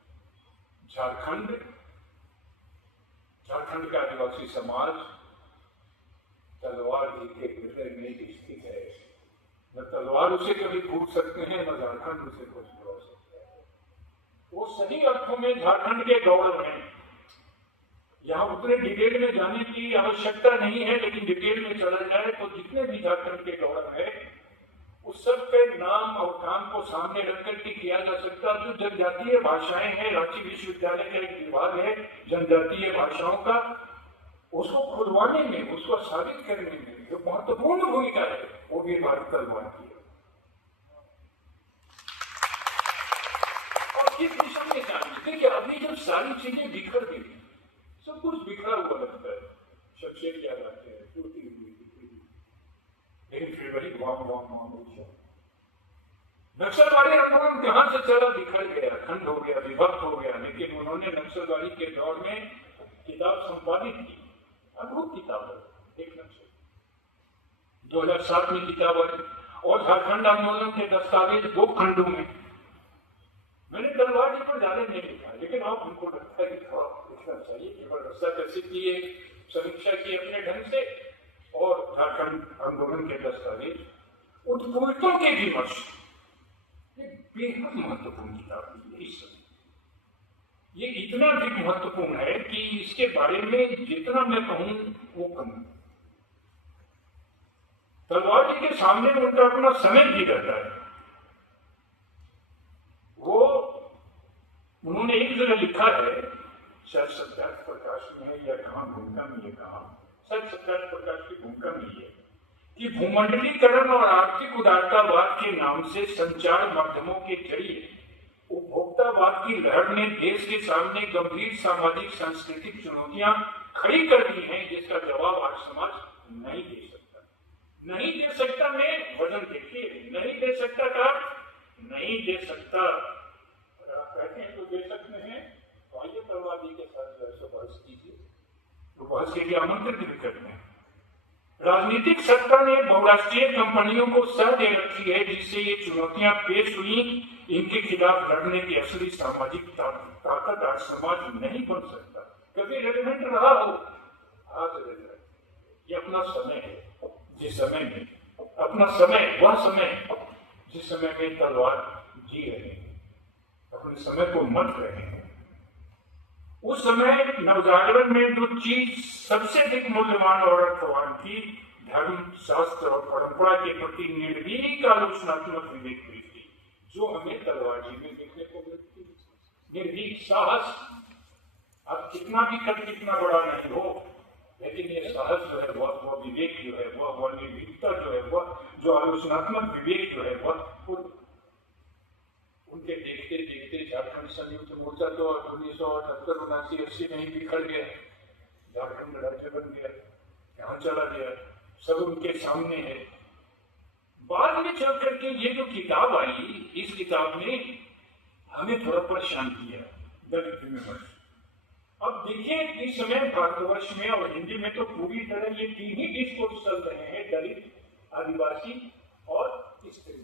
झारखंड का आदिवासी समाज तलवार जी के हृदय में स्थित है। न तलवार उसे कभी फूट सकते हैं, न झारखंड उसे कुछ बुला सकता है। वो सही अर्थों में झारखंड के गौरव हैं। यहाँ उतने डिटेल में जाने की आवश्यकता नहीं है, लेकिन डिटेल में चला जाए तो जितने भी झारखंड के गौरव है, उस सब के नाम और काम को सामने रख करके किया जा सकता है। जो जनजातीय भाषाएं हैं, रांची विश्वविद्यालय का एक विभाग है जनजातीय भाषाओं का, उसको खुलवाने में, उसको साबित करने में जो महत्वपूर्ण भूमिका है, वो भी भारत तलवार की है। और किस दिशा में जानी, देखिए अभी जब सारी चीजें बिखर गई, सब कुछ बिखरा हुआ लगता है, शमशेर याद आते हैं, टूटी हुई, लेकिन फिर वही नक्सलवादी आंदोलन कहां से चला, बिखर गया, खंड हो गया, विभक्त हो गया, लेकिन उन्होंने नक्सलवादी के दौर में किताब संपादित की, अद्भुत किताब है, एक नक्सल 2007 में किताब आई, और झारखंड आंदोलन के दस्तावेज 2 खंडों में। मैंने तलवार जी पर ज्यादा नहीं लिखा, लेकिन आप हमको लगता है कि थोड़ा लिखना चाहिए। केवल रस्साकशी की समीक्षा की अपने ढंग से, और झारखंड आंदोलन के दस्तावेज, उत्पीड़ितों के विमर्श, ये बेहद महत्वपूर्ण किताब है। ये इतना भी महत्वपूर्ण है कि इसके बारे में जितना मैं कहूं वो कम। तलवार जी के सामने उनका अपना समय भी रहता है। वो उन्होंने एक जगह लिखा है, शायद सत्यार्थ प्रकाश में है या कहां, भूमिका में ये कहा, शायद सत्यार्थ प्रकाश की भूमिका में ये कि भूमंडलीकरण और आर्थिक उदारतावाद के नाम से संचार माध्यमों के जरिए उपभोक्तावाद की लहर ने देश के सामने गंभीर सामाजिक सांस्कृतिक चुनौतियां खड़ी कर दी हैं, जिसका जवाब आज समाज नहीं दे सकता। नहीं दे सकता में वजन देखिए, नहीं दे सकता का नहीं दे सकता, और आप कहते हैं तो दे सकते हैं, तो आइए तलवार जी के साथ बहस कीजिए, तो बहस के लिए आमंत्रित भी करते हैं। राजनीतिक सत्ता ने बहुराष्ट्रीय कंपनियों को सह दे रखी है, जिससे ये चुनौतियां पेश हुई। इनके खिलाफ लड़ने की असली सामाजिक ताकत आज समाज नहीं बन सकता। कभी रेलिवेंट रहा हो, आज रेलिवेंट। ये अपना समय है, जिस समय में अपना समय, वह समय जिस समय में तलवार जी रहे हैं, अपने समय को मत रहे हैं। उस समय नवजागरण में जो चीज सबसे अधिक मूल्यवान और अर्थवान थी, धर्म, शास्त्र और परंपरा के प्रति निर्भीक आलोचनात्मक विवेक थी, जो हमें तलवारजी में देखने को मिलती है। निर्भीक साहस, अब कितना भी कद कितना बड़ा नहीं हो, लेकिन ये साहस जो है, वह विवेक जो है, वह निर्भीकता जो है, वह जो आलोचनात्मक विवेक जो है, वह उनके देखते देखते झारखंड संयुक्त मोर्चा तो 1978-79-80 में ही बिखर गया। झारखंड राज्य बन गया, यहाँ चला गया, सब उनके सामने है। बाद में चल करके ये जो किताब आई, इस किताब ने हमें थोड़ा परेशान किया, दलित विमर्श। अब देखिए, इस समय भारतवर्ष में और हिंदी में तो पूरी तरह ये तीन ही डिस्कोर्स चल रहे हैं, दलित, आदिवासी और स्त्री।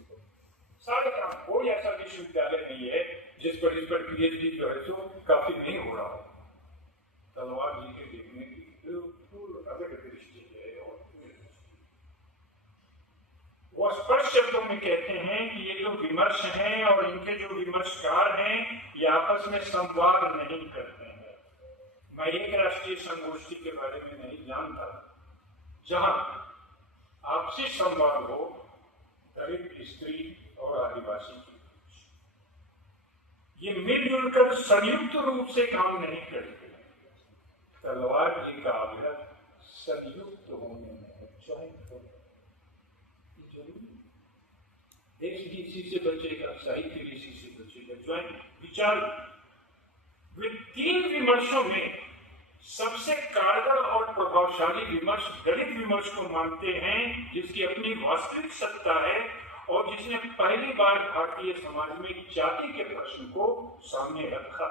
सारे काम, कोई ऐसा विश्वविद्यालय नहीं है जिस पर इस पर पीएचडी जो है सो काफी नहीं हो रहा। तलवार जी के देखने की बिल्कुल अलग दृष्टि है। और वो स्पष्ट शब्दों में कहते हैं कि ये जो विमर्श हैं और इनके जो विमर्शकार हैं, ये आपस में संवाद नहीं करते हैं। मैं एक राष्ट्रीय संगोष्ठी के बारे में नहीं जानता जहां आपसी संवाद हो दलित, स्त्री और आदिवासी की। ये मिलजुल कर संयुक्त रूप से काम नहीं करते। तलवार जी का आग्रह संयुक्त होने में है, ज्वाइंट होने में जरूरी। देश भी इसी से बचेगा, साहित्य भी इसी से बचेगा, ज्वाइंट विचार। वे तीन विमर्शों में सबसे कारगर और प्रभावशाली विमर्श दलित विमर्श को मानते हैं, जिसकी अपनी वास्तविक सत्ता है और जिसने पहली बार भारतीय समाज में जाति के प्रश्न को सामने रखा।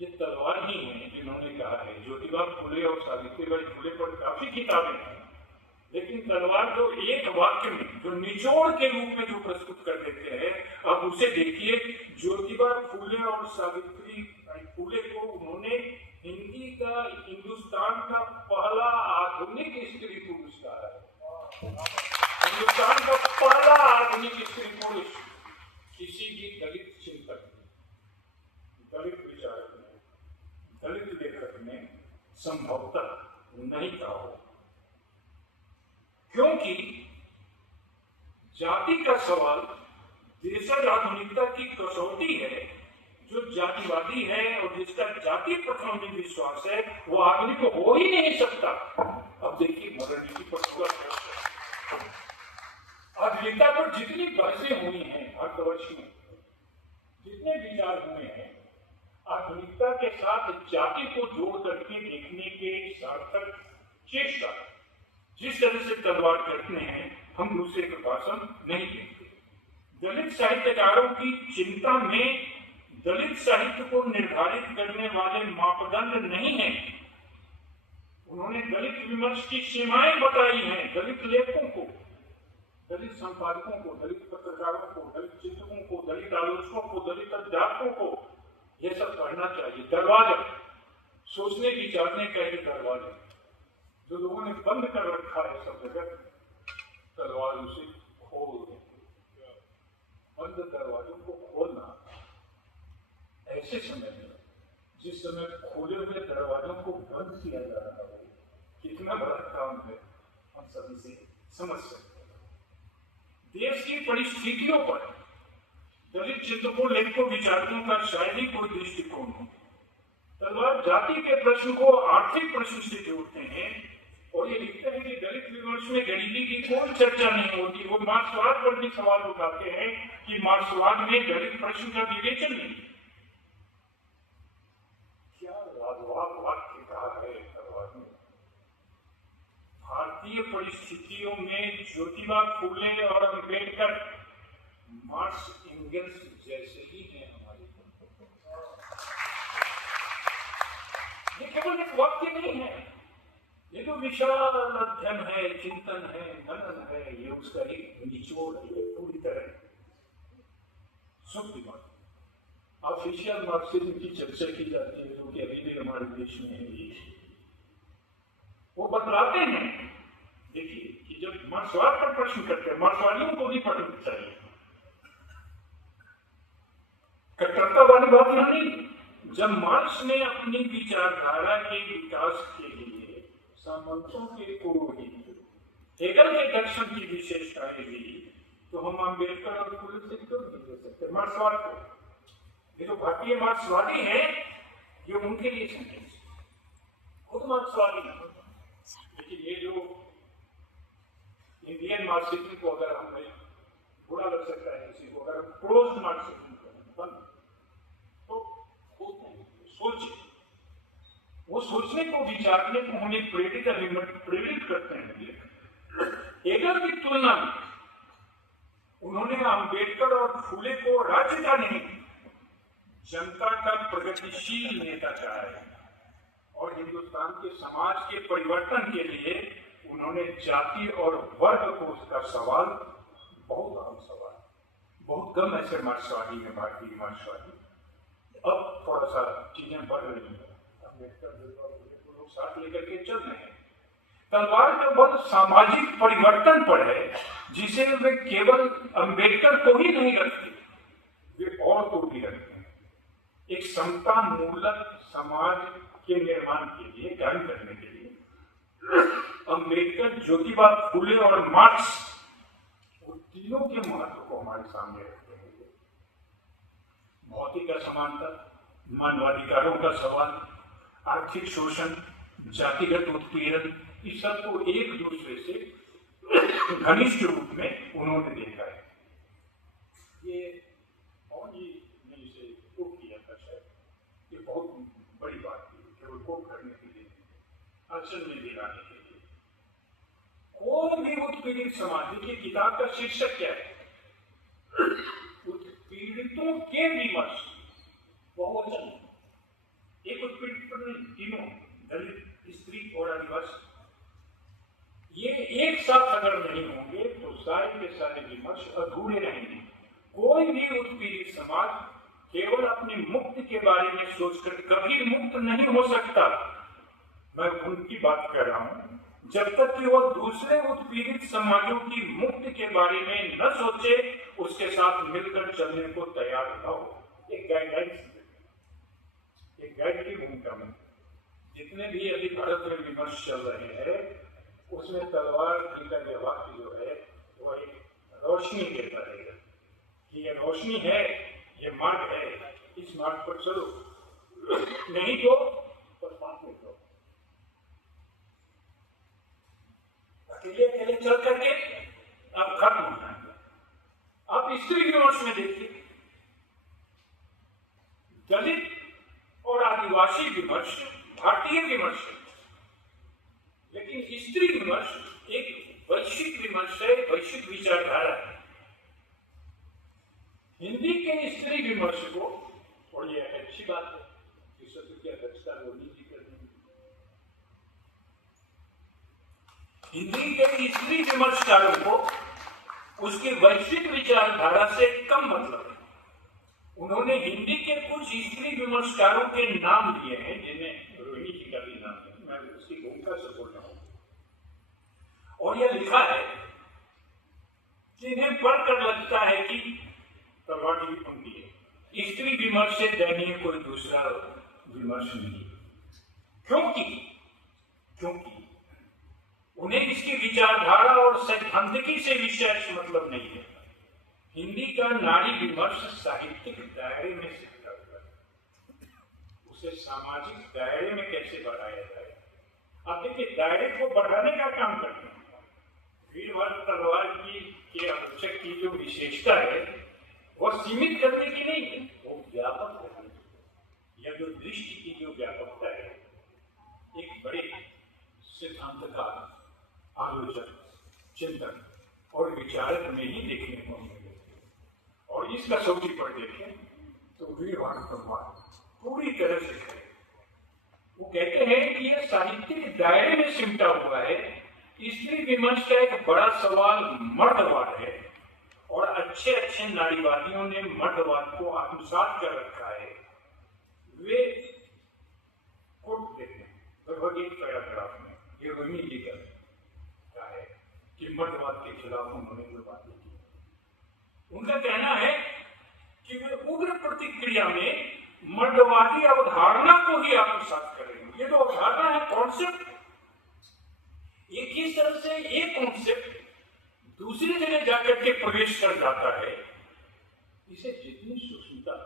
ये तलवार ही है जिन्होंने कहा है। ज्योतिबा फुले और सावित्रीबाई फुले पर काफी किताबें हैं, लेकिन तलवार जो एक वाक्य में, जो निचोड़ के रूप में जो प्रस्तुत कर देते हैं, आप उसे देखिए। ज्योतिबा फुले और सावित्री फुले को उन्होंने हिंदुस्तान का पहला आधुनिक स्त्री पुरुष कहा है। हिंदुस्तान का पहला आधुनिक स्त्री पुरुष किसी भी दलित चिंतक ने, दलित विचारक ने, दलित लेखक ने संभवतः नहीं कहा हो। क्योंकि जाति का सवाल देशज आधुनिकता की कसौटी है। जो जातिवादी है और जिसका जाति प्रथा में विश्वास है, वो आधुनिक हो ही नहीं सकता। अब देखिए मॉडर्निटी पर पूरा आधुनिकता पर जितनी बहसें हुई हैं भारतवर्ष में, जितने विचार हुए हैं, आधुनिकता के साथ जाति को जोड़ करके देखने के सार्थक चेष्टा जिस तरह से तलवार करते हैं, हम दूसरे प्रकाशन नहीं देखते। दलित साहित्यकारों की चिंता में दलित साहित्य को निर्धारित करने वाले मापदंड नहीं है। उन्होंने दलित विमर्श की सीमाएं बताई हैं। दलित लेखकों को, दलित संपादकों को, दलित पत्रकारों को, दलित चिंतकों को, दलित आलोचकों को, दलित अध्यापकों को यह सब पढ़ना चाहिए। दरवाजा, सोचने विचारने का एक दरवाजा जो लोगों ने बंद कर रखा है सब जगह, तलवार उसे खोल दे। बंद दरवाजों को खोलना ऐसे समय में, जिस समय खोले हुए दरवाजों को बंद किया जा रहा है, कितना बड़ा काम है हम सभी से समझ सकते हैं। देश की परिस्थितियों पर दलित चिंतकों, लेखकों, विचारकों का शायद ही कोई दृष्टिकोण हो। तलवार जाति के प्रश्न को आर्थिक प्रश्न से जोड़ते हैं और ये लिखते हैं कि दलित विमर्श में गरीबी की कोई चर्चा नहीं होती। वो मार्क्सवाद पर भी सवाल उठाते हैं कि मार्क्सवाद में दलित प्रश्न का विवेचन नहीं। क्या लाजवाब वाक्य कहा है तलवार ने। भारतीय परिस्थितियों में ज्योतिबा फुले और अम्बेडकर मार्क्स एंगल्स जैसे ही हैं हमारे। ये केवल एक वाक्य नहीं है, ये तो विशाल अध्ययन है, चिंतन है, मनन है, ये उसका एक निचोड़ है पूरी तरह शुद्ध बात। ऑफिशियल मार्क्सिज्म की चर्चा की जाती है, जो कि अभी भी हमारे देश में है। वो बतलाते हैं, देखिए कि जब मार्क्सवाद पर प्रश्न करते हैं, मार्क्सवादियों को भी पढ़ना चाहिए, कट्टरता वाली बात नहीं। जब मार्क्स ने अपनी विचारधारा के विकास के लिए सामर्थ्यों के पुरोहित हेगल के दर्शन की विशेषताएं दी, तो हम अम्बेडकर और फुले से क्यों नहीं दे सकते मार्क्सवाद को? ये जो भारतीय मार्क्सवादी है, ये उनके लिए सेंटेंस, खुद मार्क्सवादी है। लेकिन ये जो इंडियन मार्क्सिज्म को अगर हमें बुरा लग सकता है किसी को, अगर हम क्लोज्ड मार्क्सिज्म तो सोचे, वो सोचने को, विचारने को उन्हें प्रेरित करते हैं। हेगल की तुलना में उन्होंने अंबेडकर और फुले को राज्य का नहीं, जनता का प्रगतिशील नेता कहा है। और हिंदुस्तान के समाज के परिवर्तन के लिए उन्होंने जाति और वर्ग को उसका सवाल, बहुत अहम सवाल, बहुत कम ऐसे मार्क्सवादी में, भारतीय मार्क्सवादी। अब थोड़ा सा चीजें बढ़ रही है, अम्बेडकर लोग साथ लेकर के चल रहे हैं। तलवार का बल सामाजिक परिवर्तन पर है, जिसे वे केवल अम्बेडकर को ही नहीं रखते, वे और को भी रखते हैं। एक समता मूलक समाज के निर्माण के लिए, कार्य करने के लिए अम्बेडकर, ज्योतिबा फुले और मार्क्स, वो तीनों के महत्व को हमारे सामने रखते हैं। भौतिक असमानता, मानवाधिकारों का सवाल, आर्थिक शोषण, जातिगत उत्पीड़न, इस सबको एक दूसरे से घनिष्ठ रूप में उन्होंने देखा है। ये और ने इसे कोट किया था शायद, ये बहुत बड़ी बात थी, केवल कोट करने के लिए, अक्षर में दिलाने के लिए। कोई भी उत्पीड़ित समाज, देखिए किताब का शीर्षक क्या है, उत्पीड़ितों के विमर्श, बहुवचन, एक उत्पीड़ित पर नहीं, तीनों, दलित, स्त्री और आदिवासी, ये एक साथ अगर नहीं होंगे तो सारे के सारे विमर्श अधूरे रहेंगे। कोई भी उत्पीड़ित समाज केवल अपनी मुक्ति के बारे में सोचकर कभी मुक्त नहीं हो सकता। मैं उनकी बात कर रहा हूं, जब तक कि वो दूसरे उत्पीड़ित समाजों की मुक्ति के बारे में न सोचे, उसके साथ मिलकर चलने को तैयार न हो। एक गाइडलाइन, एक गाइड की भूमिका में जितने भी अभी भारत में विमर्श चल रहे हैं, उसमें तलवार का जो वाक्य जो है, वो एक रोशनी देता है कि ये रोशनी है, ये मार्ग है, इस मार्ग पर चलो, नहीं तो साथ में चलो। अकेले अकेले चल करके अब खत्म हो जाएंगे। आप स्त्री विमर्श में देखिए, दलित और आदिवासी विमर्श भारतीय विमर्श है, लेकिन स्त्री विमर्श एक वैश्विक विमर्श है, वैश्विक विचारधारा है। हिंदी के स्त्री विमर्श को, और ये अच्छी बात है कि सत्र की अध्यक्षता मोदी जी कर रही है। हिंदी के स्त्री विमर्शकारों को उसकी वैश्विक विचारधारा से कम मतलब है। उन्होंने हिंदी के कुछ स्त्री विमर्शकारों के नाम दिए हैं, जिन्हें रोहिणी जी का भी नाम है, मैं उसकी भूमिका से बोल रहा हूं, और यह लिखा है कि इन्हें पढ़कर लगता है कि तलवार की पंक्ति है, स्त्री विमर्श से दयनीय कोई दूसरा विमर्श नहीं, क्योंकि उन्हें इसकी विचारधारा और सैद्धांतिकी से विशेष मतलब नहीं है। हिंदी का नारी विमर्श साहित्यिक दायरे में सिमटा हुआ है, उसे सामाजिक दायरे में कैसे बढ़ाया जाए। अब देखिए, दायरे को बढ़ाने का काम करते हैं। वीरभद्र तलवार की आलोचक की जो विशेषता है, वह सीमित करने की नहीं है, वो व्यापक करने की। यह जो दृष्टि की जो व्यापकता है, एक बड़े सिद्धांतकार, आलोचक, चिंतक और विचारक में ही देखने को मिले। और इसका सौची पर देखें तो वीरभद्र तलवार पूरी तरह से है, वो कहते हैं कि यह साहित्यिक दायरे में सिमटा हुआ है। स्त्री विमर्श का एक बड़ा सवाल मर्दवाद है और अच्छे अच्छे नारीवादियों ने मर्दवाद को आत्मसात कर रखा है। वे कोट देते हैं लगभग एक पैराग्राफ में, ये रोमी जी का है कि मर्दवाद के खिलाफ उन्होंने जो बातें की। उनका कहना है कि वे उग्र प्रतिक्रिया में मर्दवादी अवधारणा को ही आत्मसात करेंगे। ये जो अवधारणा है, कॉन्सेप्ट, ये किस तरह से ये कॉन्सेप्ट दूसरी जगह जाकर के प्रवेश कर जाता है, इसे जितनी सूक्ष्मता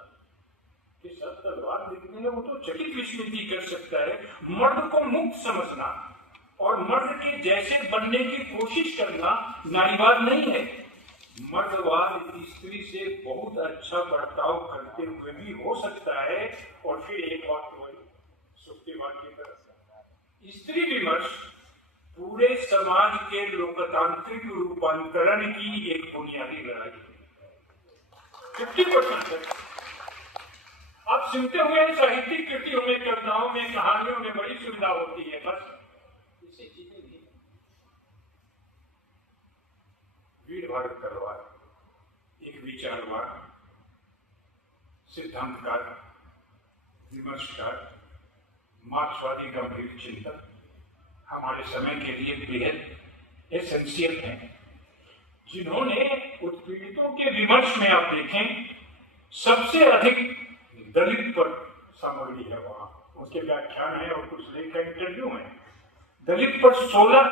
के साथ तलवार देखते हैं वो तो चकित विस्मृति कर सकता है। मर्द को मुक्त समझना और मर्द के जैसे बनने की कोशिश करना नारीवाद नहीं है। मर्दवाद स्त्री से बहुत अच्छा बर्ताव करते हुए भी हो सकता है। और फिर एक वाक्य वही सुक्तिवाद की तरह, स्त्री विमर्श पूरे समाज के लोकतांत्रिक रूपांतरण की एक बुनियादी लड़ाई है। 50% आप सुनते हुए साहित्यिक कृतियों में, कविताओं में, कहानियों में बड़ी सुविधा होती है, बस इसे चीजें नहीं। वीर भारत तलवार एक विचारवान, सिद्धांतकार, विमर्शकार, मार्क्सवादी गंभीर चिंतक हमारे समय के लिए बेहद एसेंशियल हैं, जिन्होंने उत्पीड़ितों के विमर्श में आप देखें सबसे अधिक दलित पर सामग्री है। वहां उसके व्याख्यान है और कुछ लेख का इंटरव्यू है। दलित पर 16,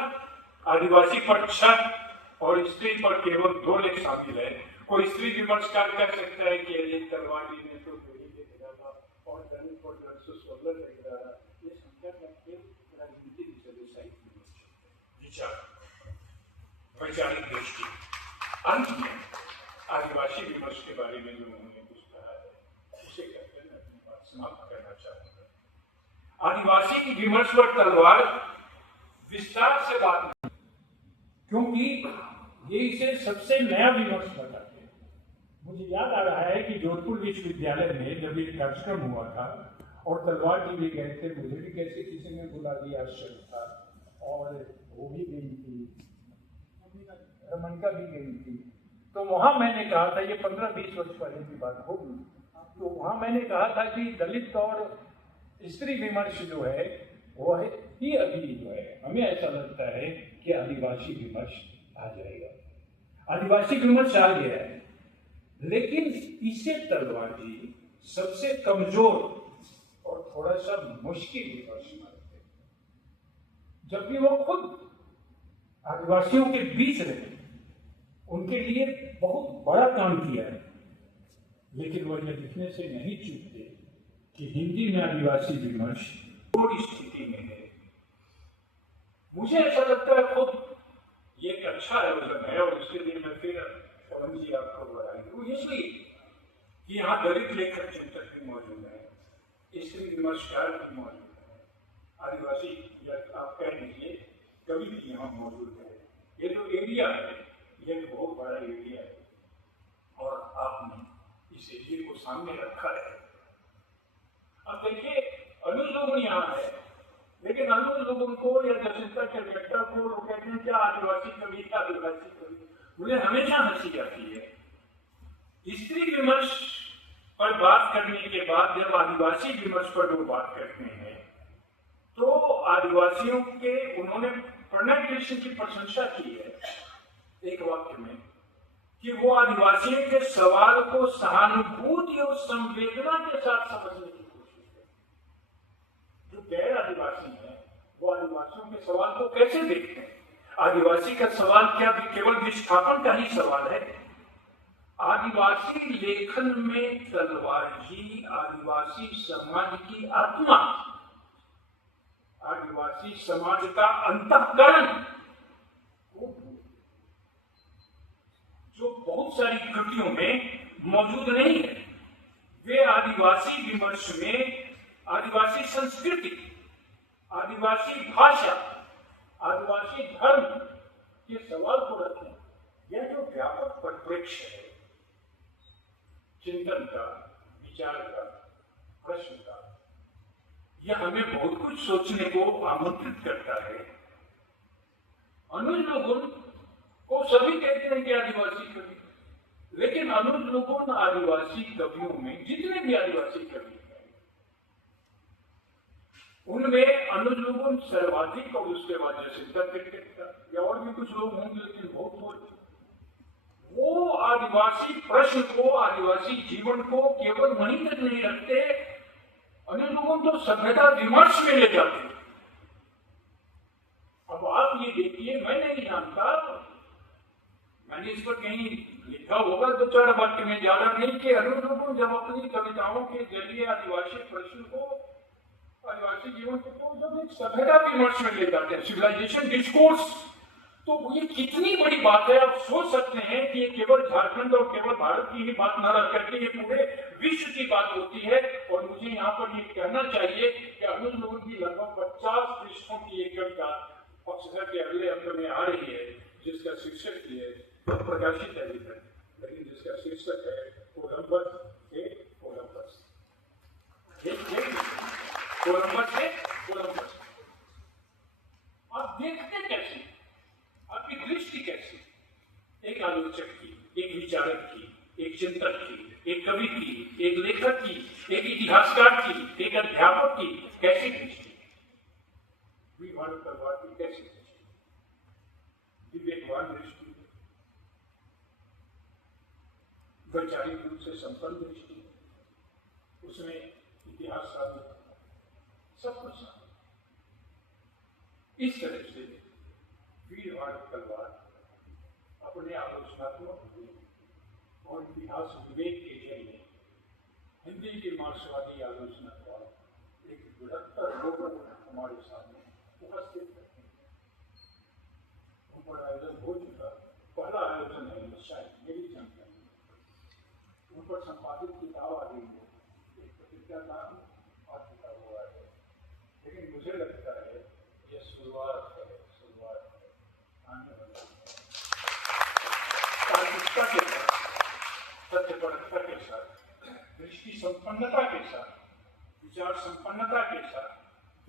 आदिवासी पर 6 और स्त्री पर केवल 2 लेख शामिल है। कोई स्त्री विमर्शकार कर सकता है कि अजय तलवार जी ने तो गोली लिख डाला और दलित पर 116 लिख डाला। ये संख्या का खेल राजनीति विचार, वैचारिक दृष्टि। अंत में आदिवासी विमर्श के बारे में जो उन्होंने कुछ कहा है उसे कहते हैं, अपनी बात समाप्त करना चाहूंगा। आदिवासी विमर्श पर तलवार विस्तार से बात नहीं, क्योंकि ये इसे सबसे नया विमर्श बताते हैं। मुझे याद आ रहा है कि जोधपुर विश्वविद्यालय में जब एक कार्यक्रम हुआ था और तलवार जी भी गए थे, मुझे भी कैसे किसी ने बुला दिया, आश्चर्य था। और वो भी गई थी, रमनिका भी गई थी। तो वहां मैंने कहा था, ये 15-20 वर्ष पहले की बात होगी, तो वहां मैंने कहा था कि दलित और स्त्री विमर्श जो है वो है ही अभी जो है, हमें ऐसा लगता है कि आदिवासी विमर्श आ जाएगा। आदिवासी विमर्श आ गया है, लेकिन इसे तलवार जी सबसे कमजोर और थोड़ा सा मुश्किल विमर्श मानते हैं। जबकि वो खुद आदिवासियों के बीच रहे, उनके लिए बहुत बड़ा काम किया है, लेकिन वह यह लिखने से नहीं चूकते कि हिंदी में आदिवासी विमर्श थोड़ी स्थिति में है। मुझे ऐसा लगता है खुद ये एक अच्छा आयोजन है और उसके लिए मैं फिर पवन जी आपको बधाई दूं, इसलिए कि यहाँ दलित लेखक चिंतक भी मौजूद है, स्त्री विमर्शकार भी मौजूद है, आदिवासी या आप कह लीजिए कवि भी यहाँ मौजूद है। ये जो एरिया है ये बहुत बड़ा एरिया है और आपने इस एरिया को सामने रखा है। अब देखिए, अनुज लोगन यहाँ है, लेकिन अनुज लोगन को या जसिंता के बेटा को लोग कहते हैं क्या आदिवासी कवि, क्या आदिवासी कवि। मुझे हमेशा हंसी आती है। स्त्री विमर्श पर बात करने के बाद जब आदिवासी विमर्श पर लोग बात करते हैं तो आदिवासियों के, उन्होंने प्रणय कृष्ण की प्रशंसा की है एक वाक्य में कि वो आदिवासियों के सवाल को सहानुभूति और संवेदना के साथ समझने की कोशिश करते। जो गैर आदिवासी है वो आदिवासियों के सवाल को कैसे देखते हैं? आदिवासी का सवाल क्या केवल विस्थापन का ही सवाल है? आदिवासी लेखन में तलवार जी आदिवासी समाज की आत्मा, आदिवासी समाज का अंतःकरण, जो बहुत सारी कृतियों में मौजूद नहीं है, वे आदिवासी विमर्श में आदिवासी संस्कृति, आदिवासी भाषा, आदिवासी धर्म के सवाल को रखें। यह जो व्यापक परिप्रेक्ष्य है चिंतन का, विचार का, प्रश्न का, यह हमें बहुत कुछ सोचने को आमंत्रित करता है। अनुज लोगों को सभी कहते हैं कि आदिवासी कवि, लेकिन अनुज लोगों आदिवासी कवियों में जितने भी आदिवासी कवि हैं उनमें अनुज लोगों सर्वाधिक, और उसके बाद जयशंकर क्रिकेट या और भी कुछ लोग होंगे लेकिन बहुत थोड़े, वो आदिवासी प्रश्न को, आदिवासी जीवन को केवल वहीं तक नहीं रखते, अन्य लोगों तो सभ्यता विमर्श में ले जाते हैं। अब आप ये देखिए, मैं नहीं जानता, मैंने इस पर कहीं लिखा होगा तो 4 वाक्य में, ज्यादा नहीं, कि अन्य लोगों जब अपनी कविताओं के जरिए आदिवासी प्रश्न को, आदिवासी जीवन को जब एक सभ्यता विमर्श में ले जाते हैं, सिविलाइजेशन डिस्कोर्स, तो ये कितनी बड़ी बात है। आप सोच सकते हैं कि ये केवल झारखंड और केवल भारत की ही बात न रख करके ये पूरे विश्व की बात होती है। और मुझे यहाँ पर ये कहना चाहिए कि अनुज लोगों की लगभग 50 पृष्ठों की एक कविता अक्सर के अगले अंक में आ रही है, जिसका शीर्षक है, प्रकाशित है लेकिन जिसका शीर्षक है कोलंबस से कोलंबस। कोलंबस से कोलंबस। आप देखते कैसे, आपकी दृष्टि कैसी, एक आलोचक की, एक विचारक की, एक चिंतक की, एक कवि की, एक लेखक की, एक इतिहासकार की, एक अध्यापक की कैसी दृष्टि, विभाग तलवार की कैसी दृष्टि, विवेकवान दृष्टि, वैचारिक रूप से संपन्न दृष्टि, उसमें इतिहास शामिल, सब कुछ शामिल। इस तरह से वीरवान तलवार अपने आलोचनात्मक और इतिहास विवेक के जरिए हिंदी की मार्क्सवादी आलोचना का एक बृहत्तर लोगों हमारे सामने उपस्थित करते हैं। उन पर आयोजन हो चुका, पहला आयोजन है शायद मेरी जानकारी, उन पर संपादित किताब आ गई है, एक पत्रिका का आ चुका हुआ है, लेकिन मुझे लगता है यह शुरुआत है, तार्किकता के साथ, सत्यपरकता के साथ, दृष्टि संपन्नता के साथ, विचार संपन्नता के साथ,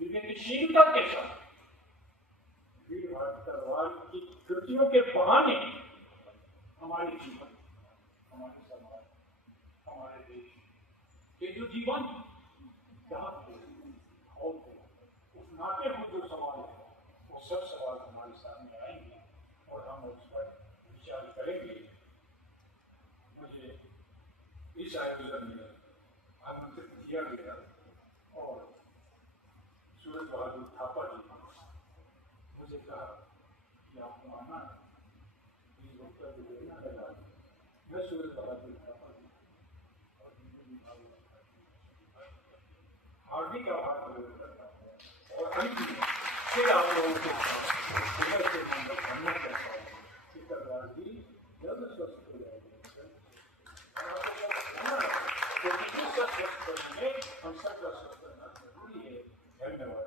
विवेकशीलता के साथ, वीरवान तलवार की कृतियों के बहाने हमारे जीवन, हमारे समाज, हमारे देश के जो जीवन उठनाते हुए जो सवाल है, वो सब सवाल हमारे सामने आएंगे और हम उस पर विचार करेंगे। मुझे इस आयोजन में आमंत्रित किया गया और सूरज बहादुर थापा जी ने मुझे कहा कि आपको आना है, इस वक्तव्य देना लगा। मैं सूरज बहादुर थापा जी और हार्दिक आभार प्रकट करता हूँ और अंत में फिर आप लोगों के जानना चाहता हूँ कि तलवार जी जल्द स्वस्थ हो जाएगी, क्योंकि स्वस्थ करने में हम सबका स्वस्थ करना जरूरी है। धन्यवाद।